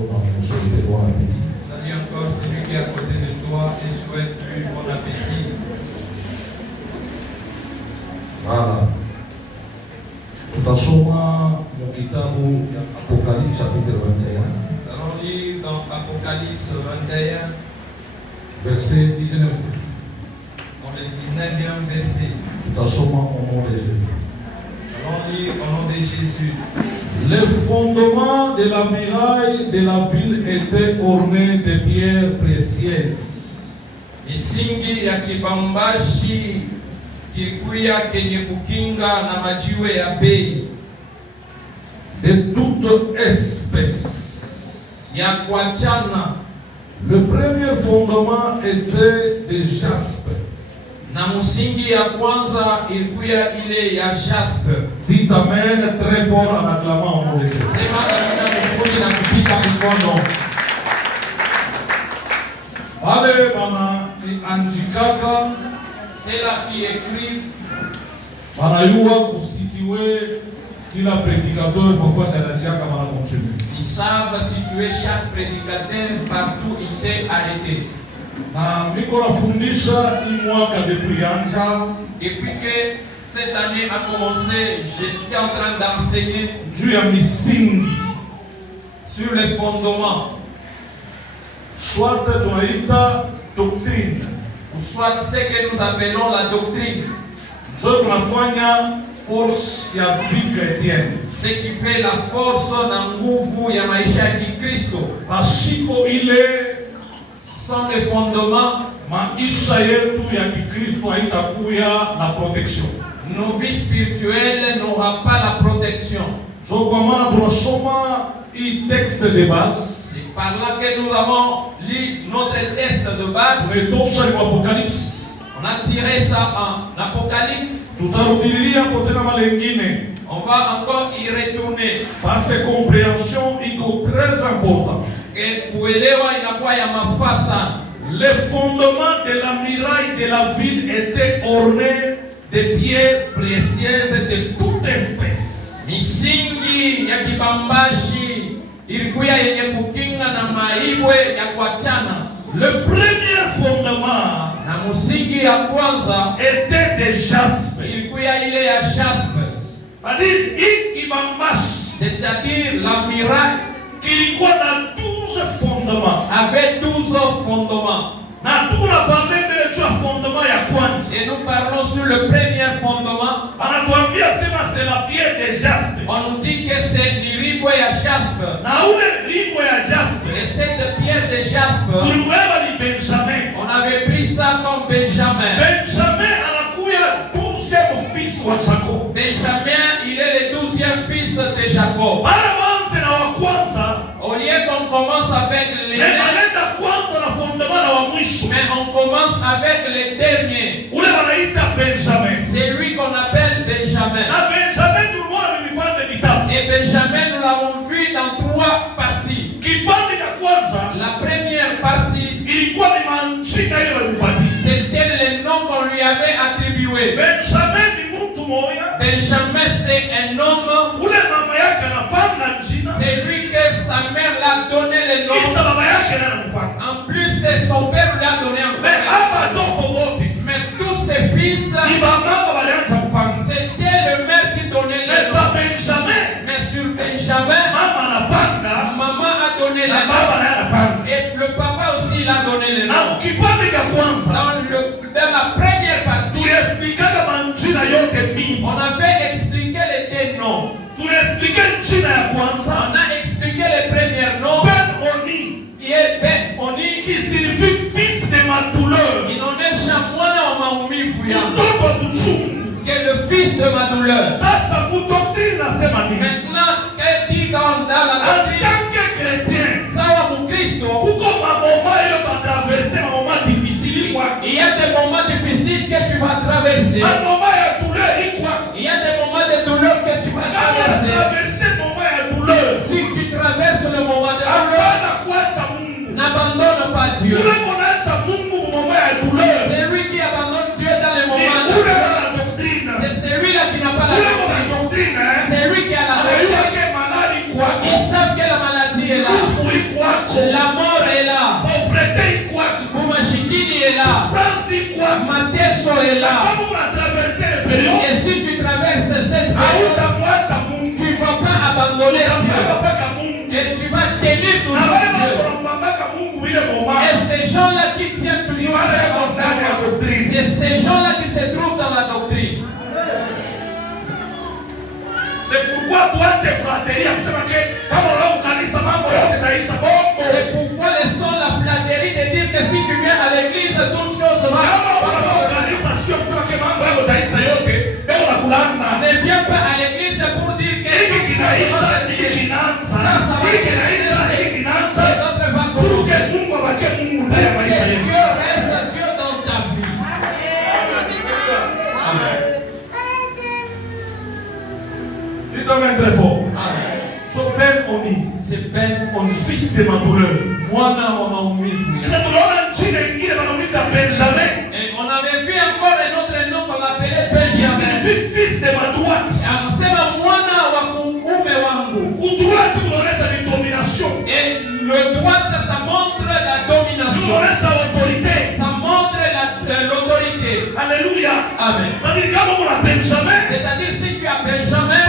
bon appétit. Salut encore celui qui est à côté de toi et souhaite-lui bon appétit. Voilà. Tutasoma mu kitabu ya Apocalypse chapitre 21. Nous allons lire dans Apocalypse 21, Verset 19. dans le 19e verset. Tutasoma au nom de Jésus. Nous allons lire au nom de Jésus. Le fondement de la muraille de la ville était orné de pierres précieuses. Misingi ya kibambashi kilikuya kenye kukinga na majiwe ya bei De toute espèce. ya kuachana. Le premier fondement était de jaspe. Na msingi ya kwanza ilikuya ile ya jaspe. Dites Amen très fort en acclamant au nom de Jésus. Sema amina mzuri na kupika mikono. Wale bana andikaka C'est là qui écrit wanayua kusitiwe kila prédicateur parfois chanachiaka mana continue. ils savent situer chaque prédicateur partout il s'est arrêté. Na miko nafundisha hii mwaka depuis anja Depuis que cette année a commencé, j'étais en train d'enseigner juu ya misingi sur les fondements, soit tunaita doctrine. ou soit ce que nous appelons la doctrine, Jo tunafanya force ya vie chrétienne. ce qui fait la force na nguvu ya maisha ya Kikristo. Mashiko ile Sans les fondements, maisha yetu ya Kikristo haitakuya na protection. nos vies spirituelles n'auront pas la protection. Jo kwa maana tunasoma hii texte de base. C'est par là que nous avons lu notre texte de base. Tumetosha ni Apocalypse. On a tiré ça en Apocalypse. Tutarudilia hapo tena mara nyingine. On va encore y retourner. Parce que compréhension iko très important. Que kuelewa inakuwa ya mafaa sana. Les fondements de la muraille de la ville étaient ornés de pierres précieuses de toute espèce. Misingi ya kibambashi ilikuwa yenye kukinga na maibwe ya kuachana. Le premier fondement Na msingi ya kwanza était de jaspe. ilikuwa ile ya jaspe. C'est-à-dire hii kibambashi C'est-à-dire la muraille kilikuwa na 12 fondements. avait 12 fondements. Na tunapanda mbele juu ya fondement ya kwanza. Et nous parlons sur le premier fondement. Anatuambia sema c'est la pierre de jaspe. On nous dit que c'est l'iribwe ya jaspe. Na ule limbo ya jaspe Et cette pierre de jaspe, tuliweba ni Benjamin. on avait pris ça comme Benjamin. Benjamin anakuya 12e fils wa Jacob. Benjamin, il est le 12e fils de Jacob. Bana banze na wa kwanza. Au lieu qu'on commence avec les Mais anaenda kwanza na fondement na wa mwisho. mais on commence avec les derniers. Ule wanaita Benjamin. C'est lui qu'on appelle Benjamin. Na Benjamin tulimwona vipande vitatu. Et Benjamin, nous l'avons vu dans 3 parties. Kipande cha kwanza La première partie, ilikuwa ni manjina ile walimpatia. c'était le nom qu'on lui avait attribué. Benjamin ni mtu moja. Benjamin, c'est un homme. Ule mama yake anapanga jina. C'est lui que sa mère l'a donné le nom. Kisha baba yake naye anampanga. En plus, son père lui a donné un Mais nom. hapa ndogo wote Mais tous ses fils, ni baba walianza kupanga. c'était le maire qui donnait le Mais nom. pas Benjamin. Mais sur Benjamin, Mama anapanga maman a donné le na nom. baba naye anapanga. Et le papa aussi l'a donné le Na nom. kipande cha kwanza Dans la première partie, tuliexplicaka manjina yote mingi. on avait expliqué les deux noms. Tuliexplike jina ya kwanza On a expliqué le premier nom Ben-Oni qui est Ben-Oni, qui signifie fils de ma douleur. inaonyesha mwana wa maumivu yangu, Mtoto wa uchungu. qui est le fils de ma douleur. Sasa mudoktrine nasema nini? Maintenant, qu'est-ce dit dans la En doctrine? tant que chrétien, Sawa Mukristo, kuko mamoma ile bataverse mamoma difficile kwa. il y a des moments difficiles que tu vas traverser. Mamoma ya douleur ikwa. Il y a des moments de douleur que tu vas traverser. Traverser moment ya douleur. Si tu traverses le moment de douleur, Hapana kuacha Mungu. n'abandonne pas Dieu. Ule konaacha Mungu moment ya douleur. C'est lui qui abandonne Dieu dans les Ni moments de ule douleur. wana doctrine. C'est celui-là qui n'a pas la Ule wana doctrine. doctrine. C'est lui qui a la Anayua doctrine. ke malali kwa. Ils savent que la maladie est là. Kufu iko est là. Comme on a traversé les périodes, Et si tu traverses cette période, tu ne vas pas abandonner Dieu. Et tu vas tenir toujours Dieu. Et ces gens-là qui tiennent toujours Dieu, c'est ces gens-là qui se trouvent dans la doctrine. C'est pourquoi toi tu es flatterie. C'est pourquoi les sont la flatterie de dire que si tu viens à l'église, toute chose va. Ne viens pas à l'église pour dire que Dieu reste Dieu dans ta vie. Amen. Dis-toi très fort. C'est Ben Oni, fils de ma douleur. Et on avait vu encore un autre nom qu'on appelait Benjamin. Fils de ma droite. Et le droite, ça montre la domination. Ça montre l'autorité. Alléluia. Amen. C'est-à-dire si tu as Benjamin,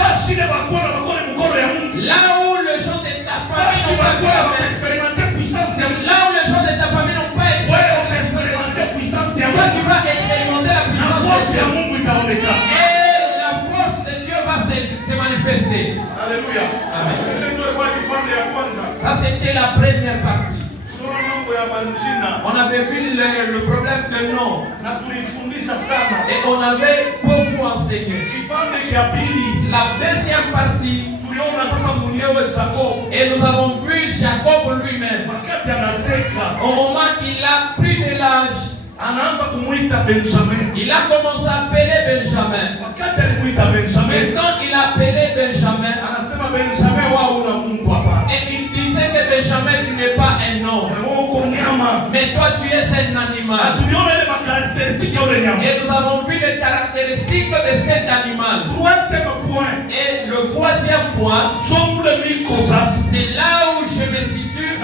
là où les gens de ta famille n'ont pas expérimenté, là où les gens de ta famille n'ont pas expérimenté, toi tu vas expérimenter la puissance de Dieu. Et la force de Dieu va se manifester. Alléluia. Amen. Ça c'était la première partie. On avait vu le problème de nom. Et on avait beaucoup enseigné. La deuxième partie, et nous avons vu Jacob lui-même. Au moment qu'il a pris de l'âge, il a commencé à appeler Benjamin. Mais quand il a appelé Benjamin, et il disait que Benjamin, tu n'es pas un homme, mais toi tu es un animal. Et nous avons vu les caractéristiques de cet animal. Et le troisième point, c'est là où je me situe.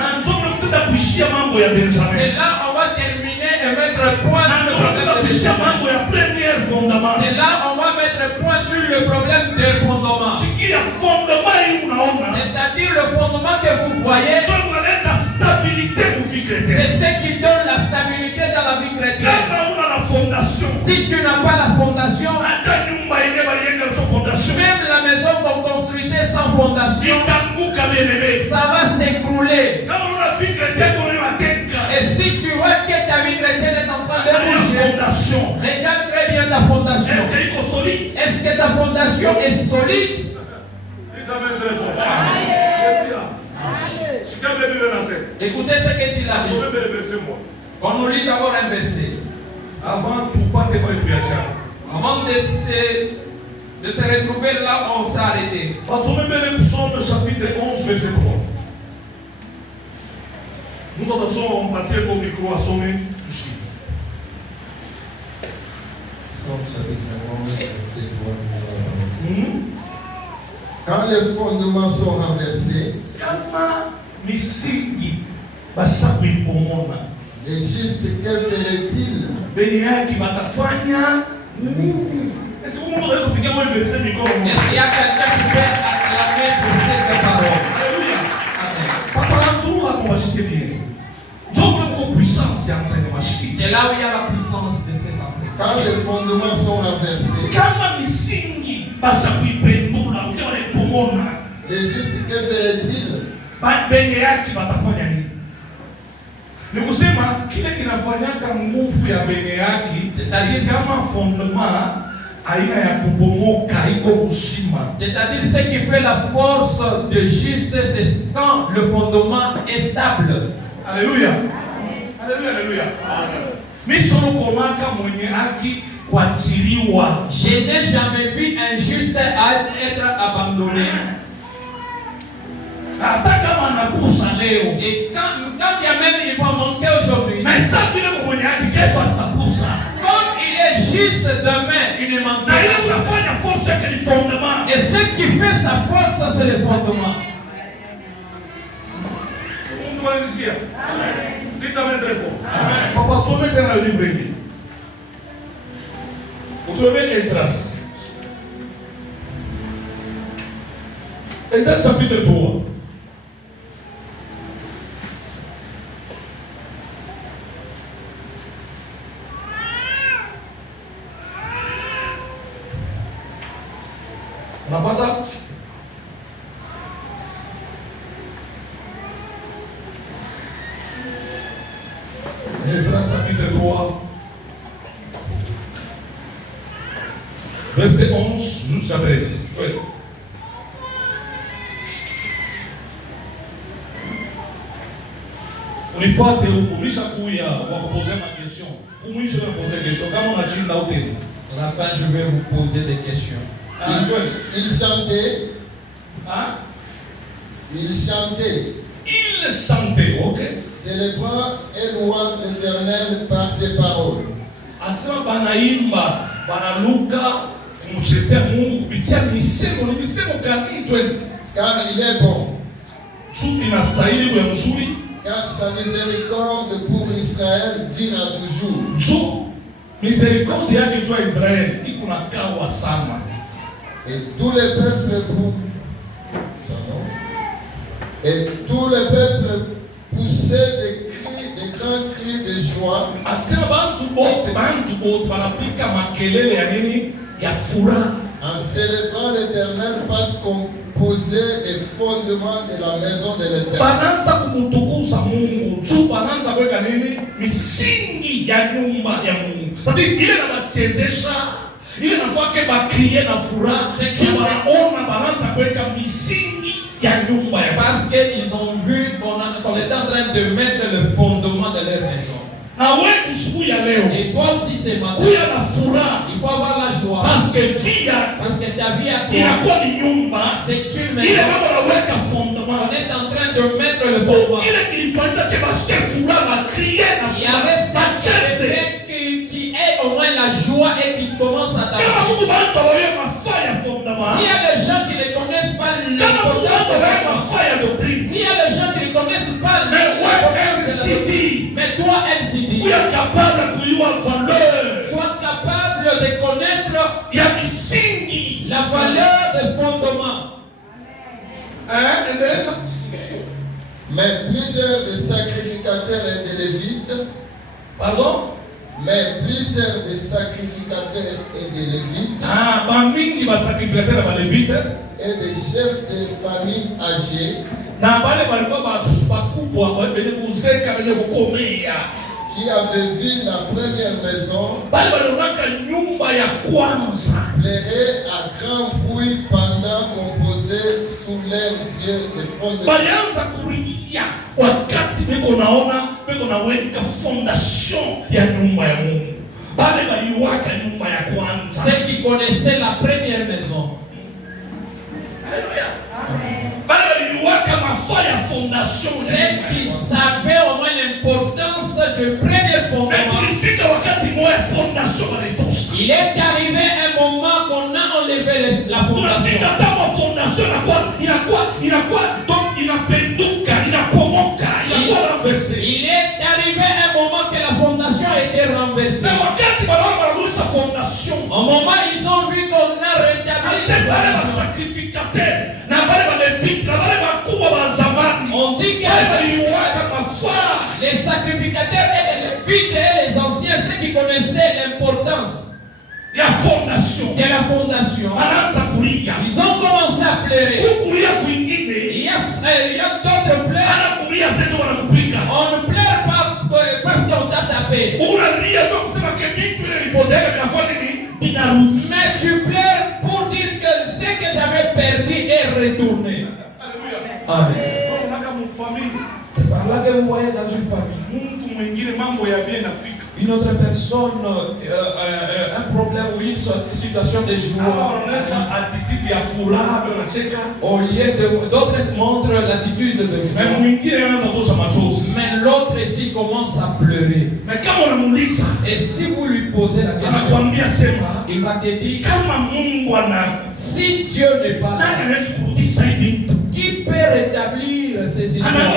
C'est là on va terminer et mettre point sur le problème de Benjamin. C'est là on va mettre point sur le problème des fondements. C'est-à-dire le fondement que vous voyez, c'est ce qui donne la stabilité dans la vie chrétienne. Si tu n'as pas la fondation, même la maison qu'on construisait sans fondation, ça va s'écrouler. Et si tu vois que ta vie chrétienne est en train de bouger, regarde très bien ta fondation. Est-ce que ta fondation est solide? Écoutez ce que tu l'as dit. On nous lit d'abord un verset. Avant de se retrouver là où on s'est arrêté. Psaume chapitre 11, verset 3. Nous avons partir au micro à sommer. Psaume chapitre 11, verset 3. Quand les fondements sont renversés, les justes, que ferait-il? Est-ce qu'il y a quelqu'un qui peut acclamer pour cette parole? C'est là où il y a la puissance de cet enseignement. Quand les fondements sont renversés, les justes, que ferait-il? Ni kusema kile kinafanyaka nguvu ya bene yake, kama fondement aina ya kubomoka iko kushima. C'est-à-dire ce qui fait la force de juste, c'est quand le fondement est stable. Alléluia. Alléluia, alléluia. Misono komaka mwenye haki kuachiliwa. Je n'ai jamais vu un juste être abandonné. Et quand il y a même, il va manquer aujourd'hui. Mais ça, comme il est juste demain, il ne manque pas. Et ce qui fait sa force, c'est le fondement. Papa, tu mets dans le livre. Vous trouvez Esdras. Esdras chapitre 3. Unapata? Esdras chapitre 3. Verset 11 jusqu'à 13. Oui. Unifuate huku, nishakuya wakupoze question. Umwisho unapoze question kama unachinda uteni. À la fin, je vais vous poser des questions. Il chantait. Hein? Il chantait. Il chantait, ok? Célébrant et louant l'Éternel par ses paroles. Asema banaimba, banaluka, kumchezea Mungu kupitia misemo, ni misemo gani twende? Car il est bon. Juu inastahili kwa mzuri. Car sa miséricorde pour Israël dira toujours. Juu miséricorde yake juu ya Israeli iko na kawa sana. Et tous les peuples et tous les peuples poussaient des grands cris de joie. Asema bantu bote banapika makelele ya nini? Ya furaha. En célébrant l'Éternel parce qu'on posait les fondements de la maison de l'Éternel. Bananza kumutukuza Mungu, juu bananza kuweka nini? Misingi ya nyumba ya Mungu. Sasa ile na bachezesha, ile nafake bakrie na furaha, juu wanaona bananza kuweka misingi ya nyumba ya Mungu. Parce qu'ils ont vu qu'on était en train de mettre le fondement de leur maison. Na wewe usiku ya leo, et toi aussi ce matin, kuya na furaha, il faut avoir la joie. Parce que ta vie à toi, inakuwa ni nyumba, c'est une maison. ile baba anaweka fondement. On est en train de mettre le fondement. Kile kilifanyika ke basi furaha na crier na il y avait ça qui est au moins la joie et qui commence à danser. S'il y a des gens qui ne connaissent pas l'importance de la doctrine, s'il y a des gens qui ne connaissent pas l'importance de la doctrine, mais toi, LCD, sois capable de connaître la valeur des fondements. Mais plusieurs des sacrificateurs et des lévites, pardon? Mais plusieurs des sacrificateurs et des lévites, et des chefs de famille âgés, qui avaient vu la première maison, plairait à grand bruit pendant qu'on posait sous leurs yeux les fondements. Wakati beko naweka fondation ya nyumba ya Mungu. Bale baliwaka nyumba ya kwanza. Ceux qui connaissaient la première maison. Alléluia. Bale baliwaka mafaya ya fondation. Ceux qui savaient au moins l'importance de première fondement. Il est arrivé un moment qu'on a enlevé la fondation. Il est arrivé un moment que la fondation était renversée. Au moment ils ont vu qu'on a rétabli. On dit que les sacrificateurs et les lévites et les anciens, ceux qui connaissaient l'importance de la fondation, ils ont commencé à pleurer. Il y a d'autres pleurs. On ne pleure pas parce qu'on t'a tapé. Mais tu pleures pour dire que ce que j'avais perdu est retourné. Amen. C'est par là que vous voyez dans une famille. Une autre personne, un problème ou une situation de joie. Au lieu de d'autres montrent l'attitude de joie. Mais l'autre ici commence à pleurer. Et si vous lui posez la question, il va te dire, si Dieu n'est pas là, qui peut rétablir ces histoires?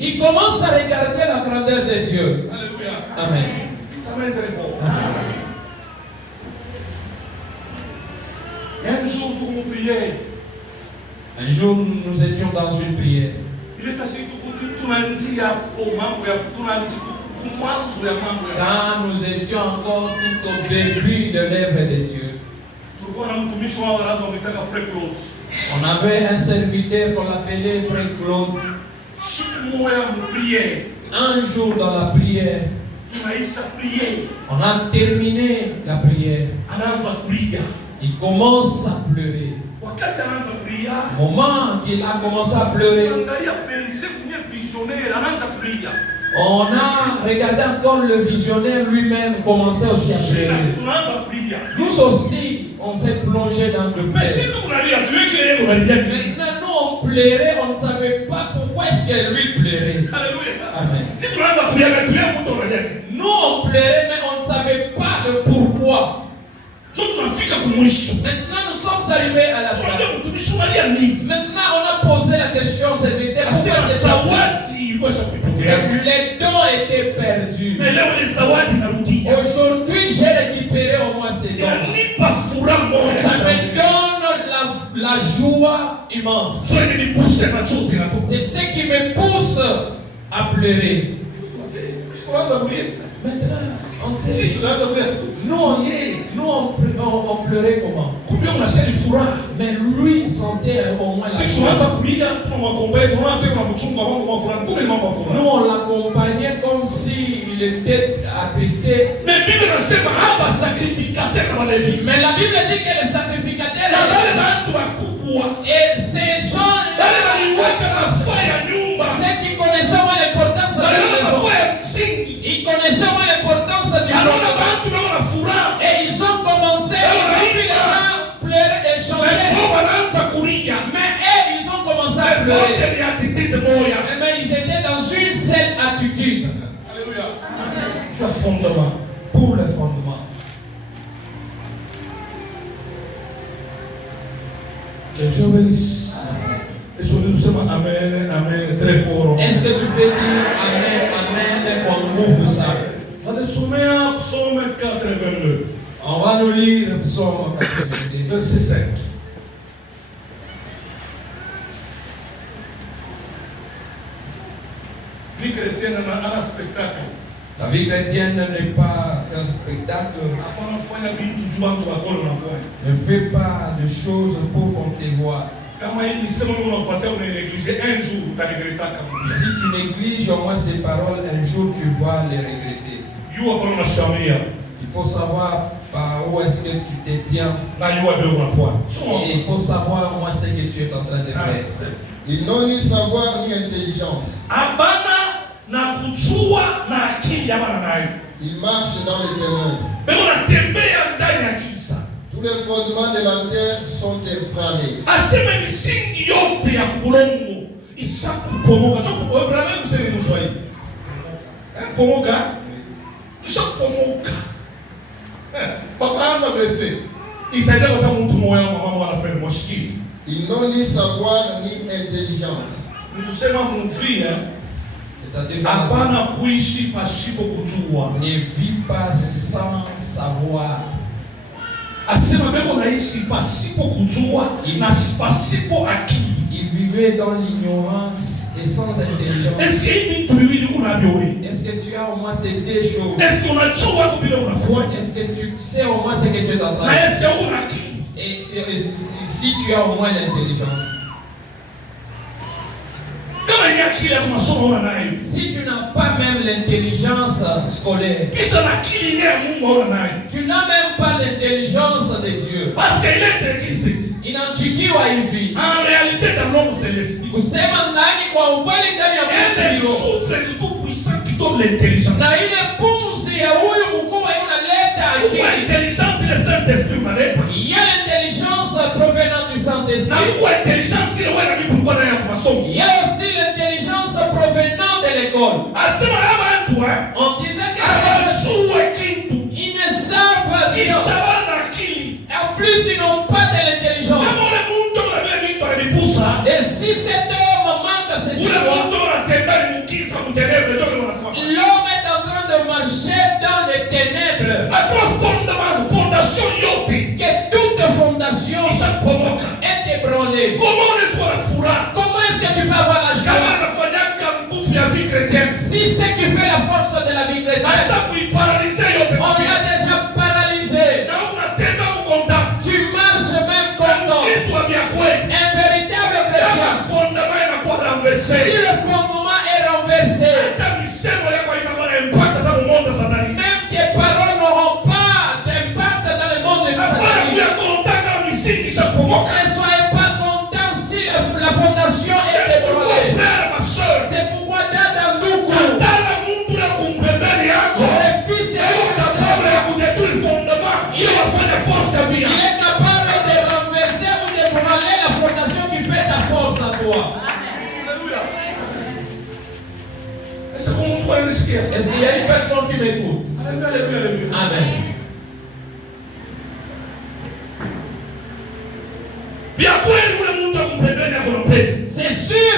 Il commence à regarder la grandeur de Dieu. Alléluia. Amen. Ça va être très fort. Un jour, nous étions dans une prière. Quand nous étions encore tout au début de l'œuvre de Dieu, on avait un serviteur qu'on appelait Frère Claude. Un jour dans la prière, on a terminé la prière. Il commence à pleurer. Au moment qu'il a commencé à pleurer, on a regardé encore le visionnaire lui-même commencer aussi à pleurer. Nous aussi, on s'est plongé dans le pleurs. Maintenant, nous on pleurait, on ne savait pas pourquoi est-ce que lui pleurait. Amen. Nous on pleurait, mais on ne savait pas le pourquoi. Maintenant, nous sommes arrivés à la fin. Maintenant, on a posé la question au serviteur. Les dons étaient perdus. Aujourd'hui, j'ai récupéré au moins ces dons. Ça me donne la joie immense. C'est ce qui me pousse à pleurer. Maintenant, nous on pleurait comment? Mais lui sentait au moins la nous on l'accompagnait comme s'il était attristé. Mais la Bible dit que les sacrificateurs et ces gens-là, ceux qui connaissaient l'importance de la maison, ils connaissaient l'importance du monde. Et ils ont commencé, ils ont vu les gens pleurer et chanter. Mais eux, ils ont commencé à pleurer. Mais ils étaient dans une seule attitude. Alléluia. Le fondement. Pour le fondement. Que Dieu bénisse. Et sur nous sommes amen, amen, très fort. Est-ce que tu peux dire amen, amen, qu'on ouvre ça? Psaume 82. On va nous lire Psaume 82, verset 5. Vie chrétienne a un spectacle. La vie chrétienne n'est pas un spectacle. Ne fais pas de choses pour qu'on te voie. Si tu négliges au moins ces paroles, un jour tu vas les regretter. Il faut savoir par où est-ce que tu te tiens. Et il faut savoir au moins ce que tu es en train de faire. Ils n'ont ni savoir ni intelligence. Ils marchent dans les ténèbres. Tous les fondements de la terre sont ébranlés. Ils n'ont ni savoir ni intelligence. Ne vis pas sans savoir. Il vivait dans l'ignorance et sans intelligence. Est-ce que tu as au moins ces deux choses? Est-ce que tu sais au moins ce que tu es en train de faire? Et si tu as au moins l'intelligence. Si tu n'as pas même l'intelligence scolaire, tu n'as même pas l'intelligence de Dieu. Parce qu'il est écrit ceci. Inanchikiwa hivi. En réalité, dans l'homme, c'est l'esprit. Kusema ndani kwa ukweli ndani ya Elle est souffre du Tout-Puissant qui donne l'intelligence. Na ile pumzi ya huyu mkuu inaleta akili. Pourquoi intelligence, c'est le Saint-Esprit unaleta? Il y a l'intelligence provenant du Saint-Esprit. Na pourquoi intelligence, c'est le wena ni pourquoi na ya masomo. Il y a aussi l'intelligence provenant de l'école. Asema abantu on disait que ils ne savent rien. En plus, ils n'ont pas de l'intelligence. Et si cet homme manque ceci, l'homme est en train de marcher dans les ténèbres. Que joie? Comment on est la furaha? Comment est-ce que tu peux avoir la Kama joie? anafanyaka nguvu ya vie chrétienne. Si ce qui fait la force de la vie chrétienne, Aisha kuiparalize yote. on l'a déjà paralysé. Na unatenda ukonda. Tu marches même content. Kristo wa kweli. Un véritable Kama chrétien. fondement inakuwa Si renversé. le fondement est renversé, Hata misemo yako haitakuwa na impact hata mu monde satanique. même tes paroles n'auront pas d'impact dans le monde de Hapana satanique. kuya konta kama misingi ishapomoka. Ne soyez pas contents si la fondation est ébranlée. Frère, ma soeur. C'est pourquoi dada ndugu, Katala mtu na kumpembeni yako. le fils Yuko capable ya kudetruire fondement. Ili wafanye force ya vie. il est capable de renverser ou d'ébranler la fondation qui fait ta force en toi. Est-ce que vous pouvez le skier? Est-ce qu'il y a une personne qui m'écoute? Alléluia, alléluia, alléluia. Amen. Bien kweli ule mtu akumpembeni yako mpeni. C'est sûr,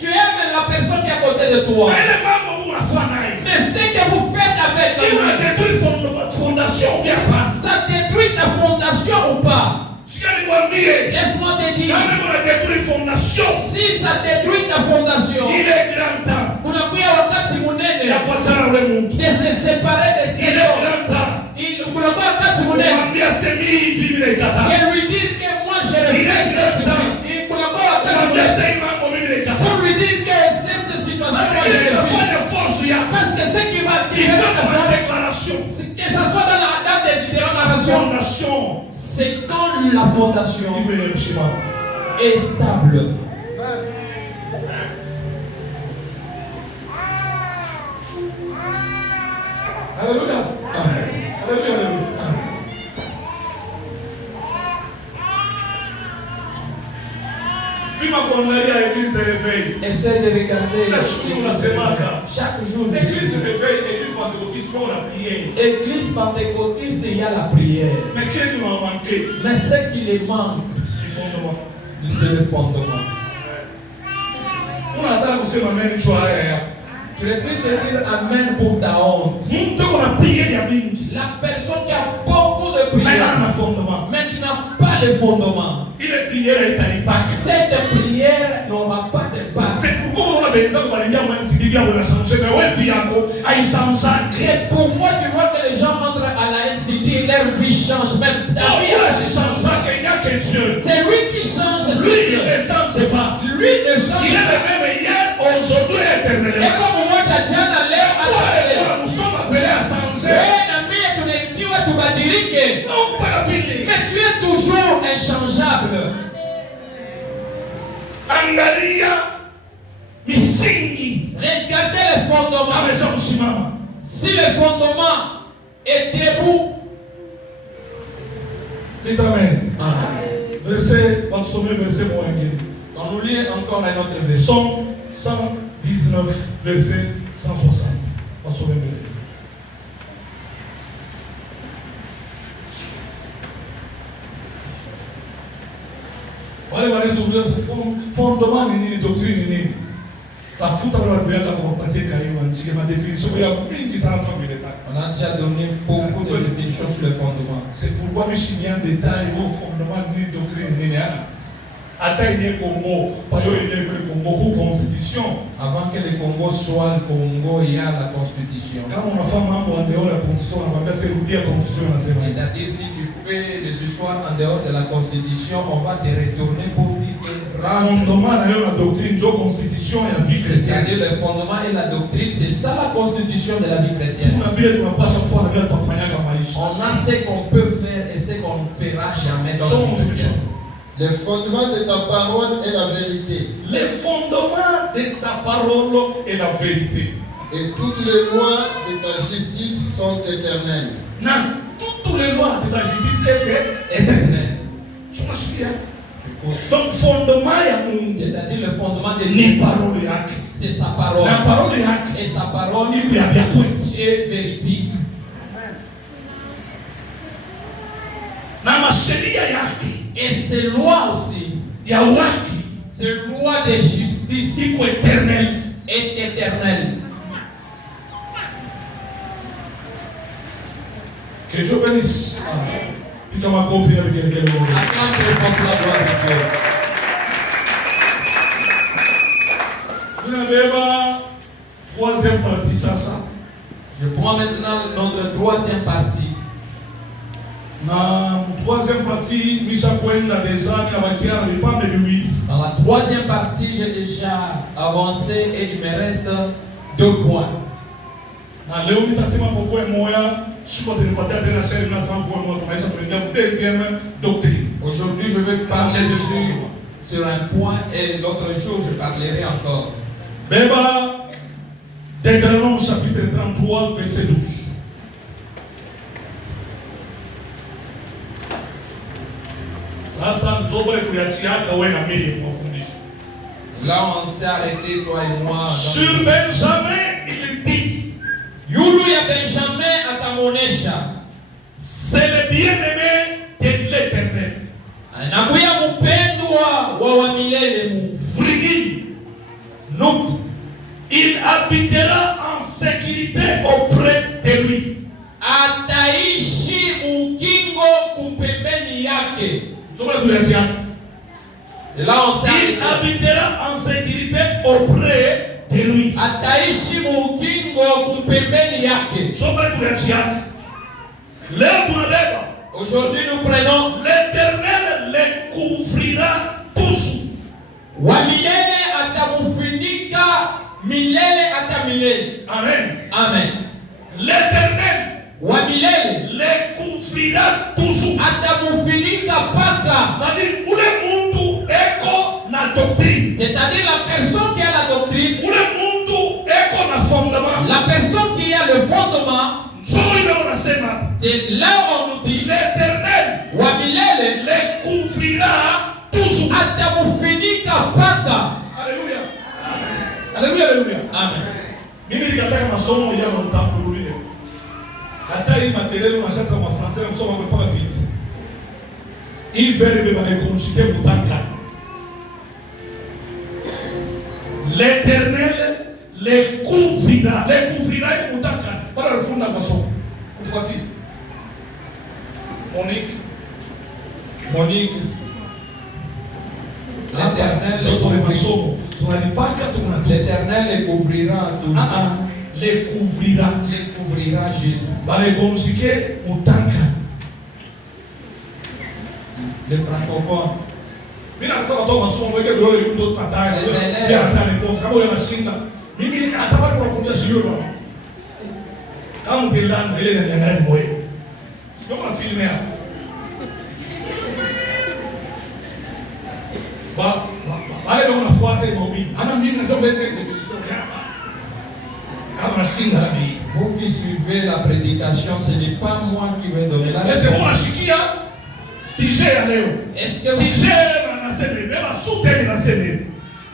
tu aimes la personne qui est à côté de toi. Na ile mambo Mungu anafanya naye. Mais ce que vous faites avec Ili lui, unadetruire fondation bien pas. ça détruit ta fondation ou pas? Sikia nikwambie. Laisse-moi te dire, Kama unadetruire fondation, si ça détruit ta fondation, ile grand temps unakuya wakati ya munene kuachana ule mtu. de se séparer de ces Ile gens. grand temps. Kunakuwa wakati munene Kumwambia semi hivi vile ikataa. et lui dire que moi je refuse cette vie. Kunakuwa wakati Kumwambia munene sema mambo mimi ile ikataa. pour lui dire que cette situation moi je Ili refuse. nafanya force ya. Parce que ce qui va Il faire faut ta une force, déclaration. c'est que ça soit dans la date de déclaration, Fondation. c'est quand la fondation Iwe mshimamo. est stable. Alléluia. Amen. Alléluia, alléluia. Mimi kuangalia église réveil. Essaye de regarder Kila siku unasemaka. chaque jour. Église réveil, église pentecôtiste on a prié. Église pentecôtiste, il y a la prière. Mais qu'est-ce qui m'a manqué? Mais ce qui les manque, Du fondement. c'est le fondement. Unataka kusema mimi tu haya ya. Tu refuses de dire Amen pour ta honte. Mtu kuna prière ya mingi. La personne qui a beaucoup de Mais prières, na fondement. mais qui n'a pas le fondement, Ile prière itanipaka. cette prière n'aura pas d'impact. C'est pourquoi on a besoin de balingia mwa nsidigi ya wala changer mais wewe yako haichangeake. Et pour moi, tu vois que les gens entrent à la LCD, leur vie change. Même ta vie Pourquoi a je changé. change que il n'y a que Dieu? C'est lui qui change. Lui il ne change pas. Lui ne change Il est le pas. même hier, aujourd'hui et Et éternellement. comme moi, Tatiana, leo Pourquoi nous sommes appelés à changer? na mie tunaitiwa tubadilike. Non, pas fini. Mais tu es toujours inchangeable. Angalia misingi Regardez le fondement. amesha kusimama. Si le fondement est debout, Dites Amen. Amen. Verset, on sommet verset moyen. On nous lit encore un autre verset. Psaume 119, verset 160. On sommet verset. Wale wanazungumza fondement ni nini, doctrine ni nini? Tafuta wale wanakuja kuwapatia kaiwa nchike ma definition ya mingi sana kwa vile taka. On a déjà donné beaucoup de définitions sur le fondement. C'est pourquoi je suis en détail au fondement ni doctrine ni nini. Ata ile Congo, pas yo ile Congo ou constitution. Avant que le Congo soit le Congo, il y a la constitution. Kama unafanya mambo en dehors ya constitution, nakwambia c'est rudia constitution nasema. C'est-à-dire si tu fais des histoires en dehors de la constitution, on va te retourner pour dire que Fondement na yo na doctrine jo constitution ya vie chrétienne. c'est-à-dire le fondement et la doctrine, c'est ça la constitution de la vie chrétienne. Kuna bile tunapasha chaque fois na bila tafanyaka maisha. On a ce qu'on peut faire et ce qu'on ne fera jamais dans la vie chrétienne. Le fondement de ta parole est la vérité. Le fondement de ta parole est la vérité. Et toutes les lois de ta justice sont éternelles. Na toutes les lois de ta justice est éternelle. Tunashikia. Donc fondement ya Mungu C'est-à-dire le fondement de ni Dieu, parole yake. c'est sa parole. Na parole yake Et sa parole ni ya bia kweli. est véridique. Na masheria yake Et ces lois aussi, ya haki ces lois de justice siku éternel. est éternelle. Que Dieu bénisse. Amen. Piga makofi na vigelegele. Acclame très fort la gloire de Dieu. troisième partie, ça. Je prends maintenant notre troisième partie. Dans la troisième partie, dans la troisième partie, j'ai déjà avancé et il me reste 2 points. Aujourd'hui, je vais parler sur un point et l'autre jour, je parlerai encore. Deutéronome chapitre 33, verset 12. Là, on s'est arrêté, toi et moi. Sur Benjamin, il dit, Yulu ya Benjamin atamonesha. C'est le bien-aimé de l'Éternel. Anakuya mpendwa wa milele mu. Non. Il habitera en sécurité auprès de lui. Ataishi mukingo kupembeni yake. C'est là on s'est Il habitera en sécurité auprès de lui. Ataishi mukingo kupembeni yake. Aujourd'hui nous prenons l'Éternel les couvrira tous. Wa milele atamufunika milele ata milele. Amen. Amen. L'Éternel wa milele les couvrira tous. Atamufunika paka. C'est-à-dire ule muntu eko na doctrine. C'est-à-dire la personne qui a la doctrine. Ule muntu eko na fondement. La personne qui a le fondement. C'est là on nous dit l'Éternel wa milele les couvrira tous. Atamufunika paka. Alléluia. Alléluia, alléluia. Amen. Mimi nikataka masomo ya mtambulie. Hata hii makelele unashaka kwa français na kusoma kwa vile. Hii verbe va reconjuguer mutanga. L'Éternel les couvrira. Les couvrira mutanga. Para rufunda kwa somo. Utukwati. Monique. L'Éternel les couvrira tout. Les couvrira. Les couvrira Jésus. Va les conjuguer mutanga. Le francophone. Mimi nataka kutoa masomo weke ndio yule mtu tataye. Ndio atale kwa sababu yanashinda. Mimi atapata kuwafundisha shule bwana. Kama mtelanda ile inaniangalia moyo. Sio kama filme hapo. Wale ndio wanafuata ile mahubiri. Ana mimi nasema lete television hapa. Kama nashinda mimi. Vous qui suivez la prédication, ce n'est pas moi qui vais donner la leçon. Est-ce que unashikia sujet ya leo? Est-ce que sujet anasema beba sote anasema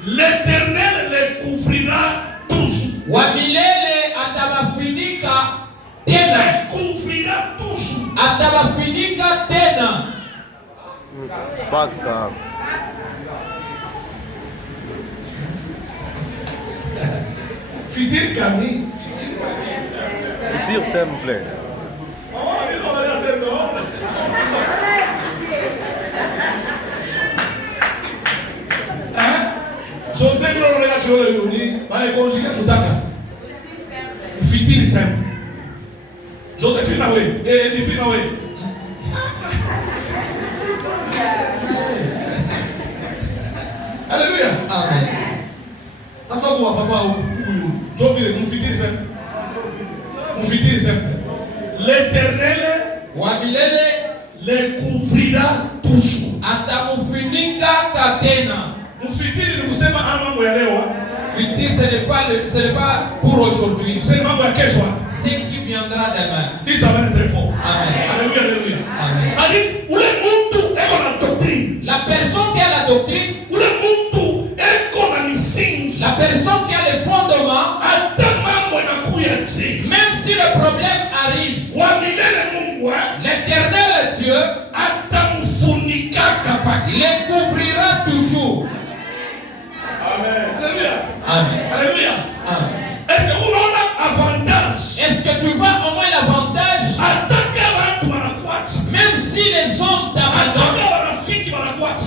l'Éternel les couvrira tous. Wa milele atabafunika tena. Les couvrira tous. Atabafunika tena. Paka. Fidèle Kami. Dire simple. José Milorega Jole Yoni, va conjuguer Mutaka. Fidèle simple. Joséphine Awe, et Edifine Awe. Alléluia. Amen. Ça c'est pour papa ou Jovile, mon fidèle simple. Mon fidèle simple. L'Éternel wa milele les couvrira tous. Atamufunika katena. Mfidili ni kusema mambo ya leo. Fidili ce n'est pas pour aujourd'hui. C'est mambo ya kesho. Ce qui viendra demain. Dites amen très fort. Amen. Alléluia, alléluia. Amen. Ali ule muntu eko na doctrine. La personne qui a la doctrine, ule muntu eko na misingi. La personne qui a le fondement, hata mambo yanakuya chini. Même si le problème arrive, wa milele Mungu l'Éternel Dieu atamfunika kapaki. Les couvrira toujours. Amen. Alléluia. Amen. Alléluia. Amen. Est-ce que vous avez avantage? Est-ce que tu vois au moins l'avantage? Même si les hommes t'abandonnent,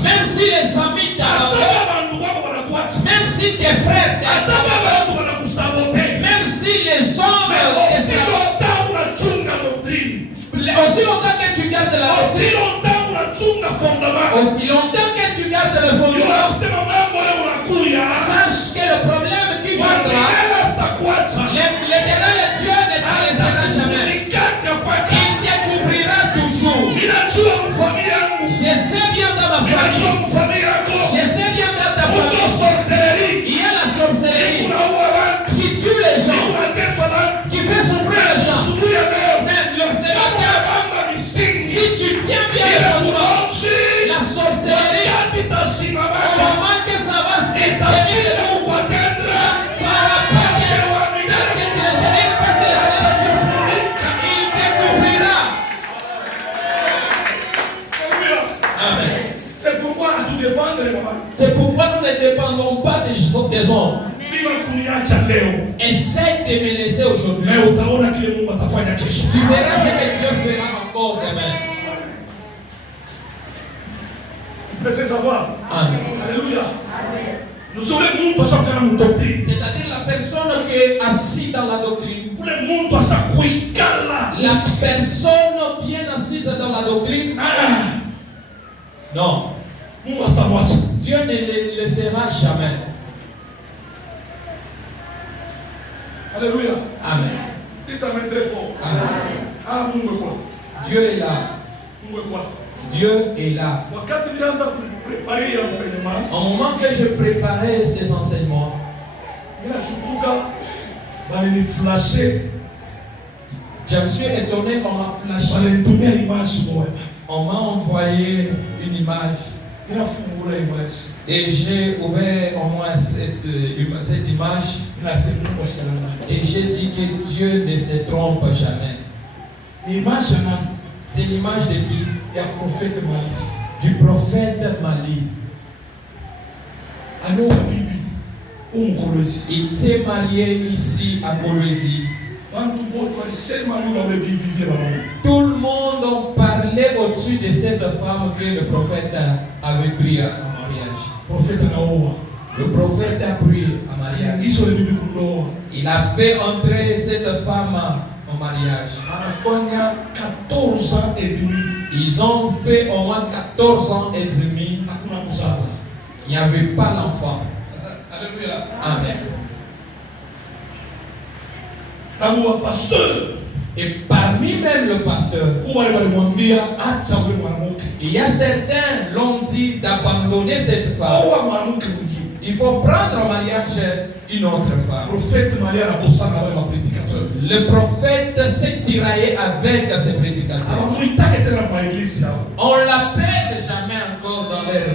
même si les amis t'abandonnent, même si si tes frères même si les hommes aussi longtemps que tu gardes la aussi longtemps que tu gardes le fondement, sache que le problème qui viendra, l'Éternel Dieu ne te laissera jamais. Il découvrira toujours. Je sais bien dans ma famille. Je sais bien dans ta famille. Il y a la sorcellerie qui tue les gens, qui fait souffrir les gens. Même l'observateur, si tu tiens bien le fondement, la sorcellerie, comment que ça va se détacher de nous, ça va pas il découvrira. Amen. C'est pourquoi nous dépendons. C'est pourquoi nous ne dépendons pas des hommes. Essaye de me laisser aujourd'hui. Tu verras ce que Dieu fera encore demain. Laissez savoir. Amen. Alléluia. Nous aurons le monde dans la doctrine. C'est-à-dire la personne qui est assise dans la doctrine. Le monde dans sa la personne bien assise dans la doctrine. Non. Dieu ne le laissera jamais. Alléluia. Amen. Dites amen très fort. Amen. Ah, Dieu est là. Dieu est là. Au moment que je préparais ces enseignements, je me suis étonné qu'on m'a flashé. On m'a envoyé une image. Et j'ai ouvert au moins cette image. Et j'ai dit que Dieu ne se trompe jamais. C'est l'image de qui? Du prophète Mali. Il s'est marié ici à Colosie. Tout le monde parlait au-dessus de cette femme que le prophète avait pris en mariage. Le prophète a pris en mariage. Il a fait entrer cette femme en mariage. Ils ont fait au moins 14 ans et demi. Il n'y avait pas l'enfant. Alléluia. Amen. Et parmi même le pasteur, il y a certains l'ont dit d'abandonner cette femme. Il faut prendre en mariage une autre femme. Le prophète s'est tiraillé avec ses prédicateurs. On l'appelle jamais encore dans leur.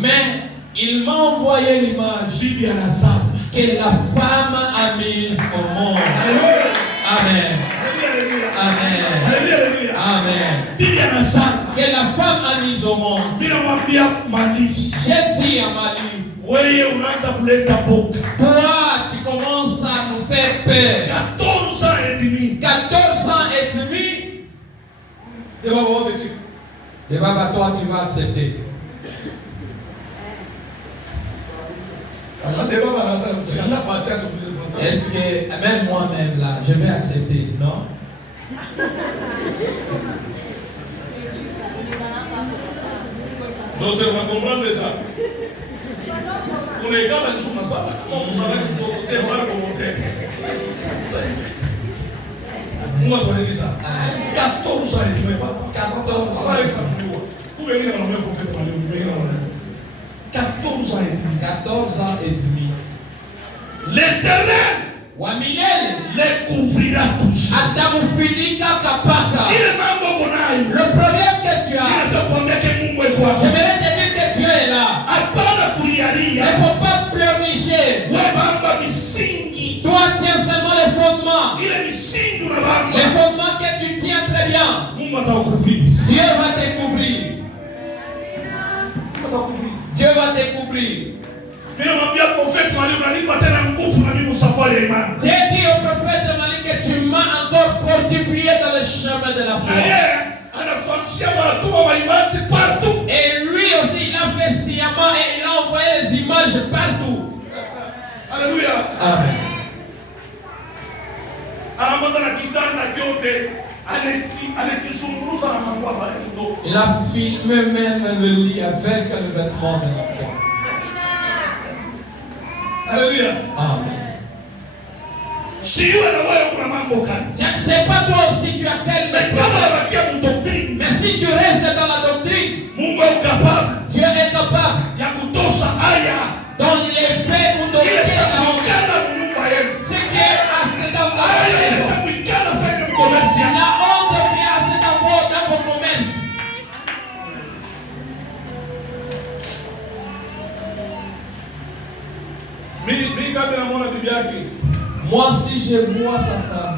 Mais il m'a envoyé l'image que la femme a mise au monde. Amen. Amen. Amen. Que la femme a mise au monde. J'ai dit à Mali, toi tu commences à nous faire peur. 14 ans et demi. De Baba, toi tu vas accepter. Est-ce que même moi-même là, je vais accepter, non? Je vais comprendre déjà. On est quand même dans ça. Comment vous savez que vous êtes mal volontaire? Moi, je vais dire ça. 14 ans et demi. 14 ans. Vous venez dans le même prophète. 14 ans et demi. 14 ans et demi. L'Éternel les couvrira tous. Le problème que tu as, j'aimerais te dire que tu es là. Il ne faut pas pleurnicher. Toi tiens seulement les fondements. Les fondements que tu tiens très bien. Dieu va te couvrir. Dieu va te couvrir. J'ai dit au prophète Mali que tu m'as encore fortifié dans le chemin de la foi. Et lui aussi il a fait sciemment et il a envoyé Amen. Il a filmé même le lit avec le vêtement de l'enfant. Alléluia. Amen. Je ne sais pas toi aussi tu as quel méthode. Mais si tu restes dans la doctrine, Dieu est capable d'enlever ou d'enlever ce qui est à cet endroit. La honte qui est à cet endroit dans vos commerces. Moi, si je vois sa femme,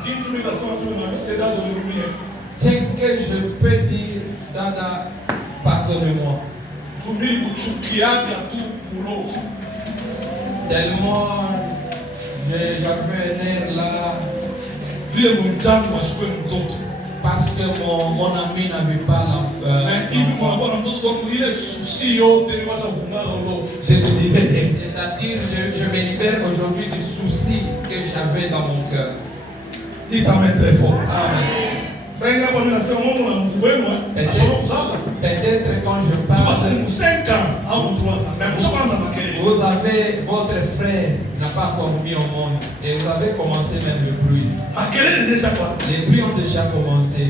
c'est que je peux dire, Dada, pardonne-moi. Tellement j'avais un air là. Parce que mon ami n'avait pas l'enfant. C'est-à-dire, je me libère aujourd'hui du souci que j'avais dans mon cœur. Dites Amen très fort. Amen. Peut-être quand je parle, vous avez votre frère n'a pas encore mis au monde et vous avez commencé même le bruit. Les bruits ont déjà commencé.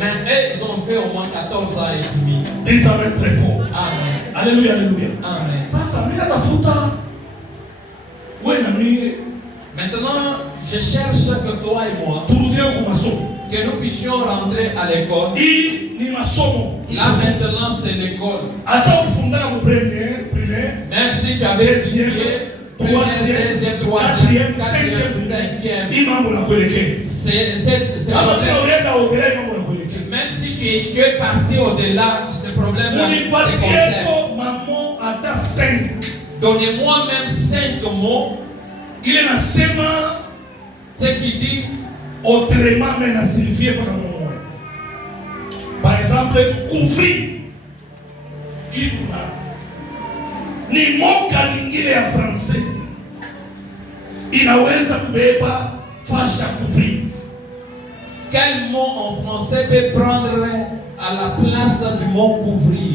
Mais eux, ils ont fait au moins 14 ans et demi. Dites Amen très fort. Amen. Alléluia, alléluia. Amen. Maintenant, je cherche que toi et moi, que nous puissions rentrer à l'école. Là maintenant, c'est l'école. Même si tu avais étudié première, deuxième, troisième, quatrième, cinquième. Même si tu es parti au-delà de ce problème, donnez-moi même 5 mots. Il est un schéma. Ce qui dit autrement, mais n'a signifié pas dans mon nom. Par exemple, couvrir. Ni moka lingine ya français inaweza kubeba fasi ya couvrir. Quel mot en français peut prendre à la place du mot couvrir?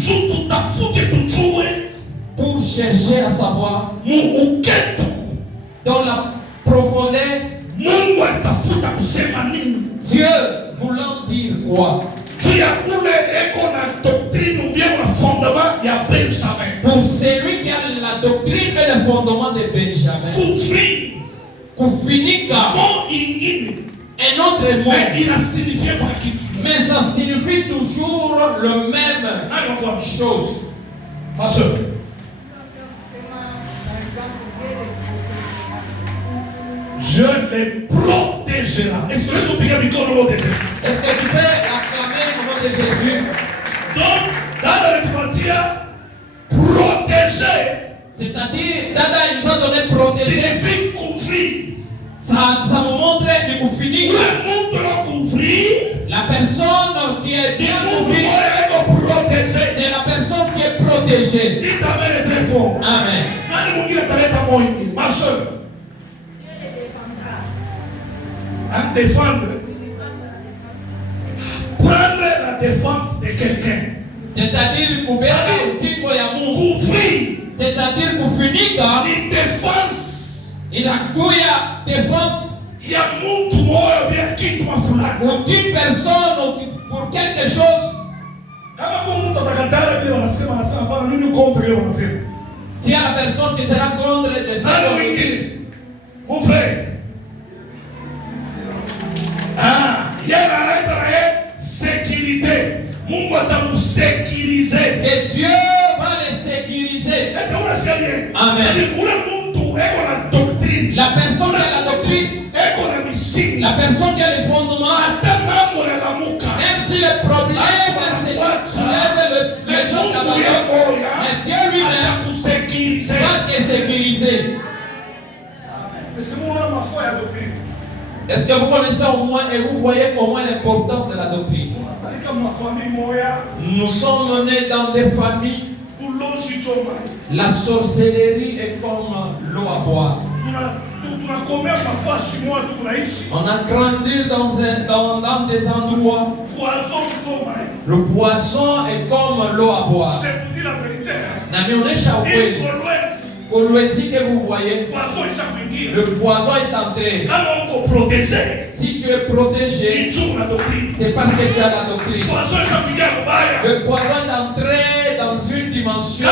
Pour chercher à savoir dans la profondeur, Dieu voulant dire quoi? Pour celui qui a la doctrine et le fondement de Benjamin, Kufinika, un autre mot, mais ça signifie toujours le même chose. Ma soeur, Dieu les protégera. Est-ce que tu peux acclamer au nom de Jésus? Donc, dans la République, protéger. C'est-à-dire, Dada, il nous a donné protéger. Signifie couvrir. Ça me montre du couvrir. La personne qui est bien couvrie, c'est la personne qui est protégée. Dites Amen très fort. Amen. Ma soeur. Défendre. Prendre la défense de quelqu'un. C'est-à-dire couvrir. C'est-à-dire kufinika. Une défense. Il a kuya défense. Il y a beaucoup de pour une personne ou pour quelque chose. Si y a la personne qui sera contre de ça. Mon frère. Il y a la sécurité. Mungu atamusécuriser. Et Dieu va les sécuriser. Amen. La personne qui a la doctrine, la personne qui a les fondements, même si le problème soulève les gens d'abandon, mais Dieu lui-même va te sécuriser. Est-ce que vous connaissez au moins et vous voyez au moins l'importance de la doctrine? Nous sommes nés dans des familles. La sorcellerie est comme l'eau à boire. On a grandi dans des endroits. Le poisson est comme l'eau à boire. Je vous dis la vérité. Kolwezi que vous voyez, le poison est entré. Si tu es protégé, c'est parce que tu as la doctrine. Le poison est entré dans une dimension.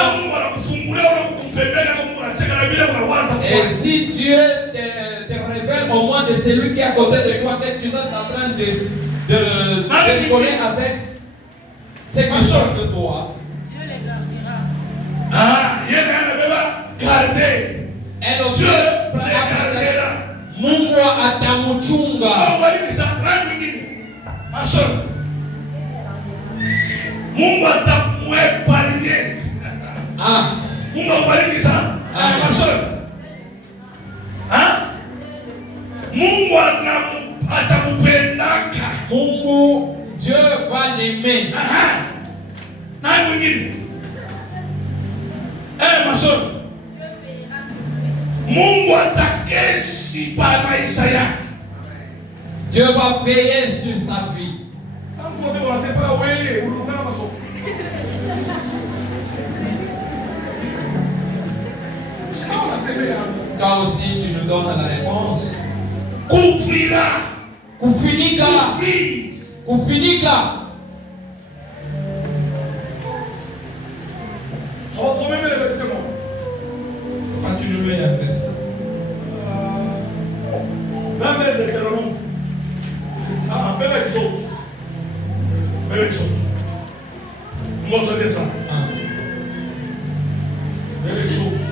Et si Dieu te révèle au moins de celui qui est à côté de toi, que tu es en train de coller avec ce qui sort de toi. Dieu les gardera. Gardez. Dieu les gardera. Mungu atamuchunga. Ma soeur, Mungu atamuepargne. Mungu abariki sana. Ma soeur. Mungu atamupendaka. Mungu, Dieu va l'aimer. Nani mwingine? Ma soeur. Mungu atakesi pa maisha yake. Dieu va veiller sur sa vie. Toi aussi, tu nous donnes la réponse. Kufinika. Pas tu nous mets un verset. Dans le Deutéronome. Même les autres. Nous allons faire ça. Même les autres.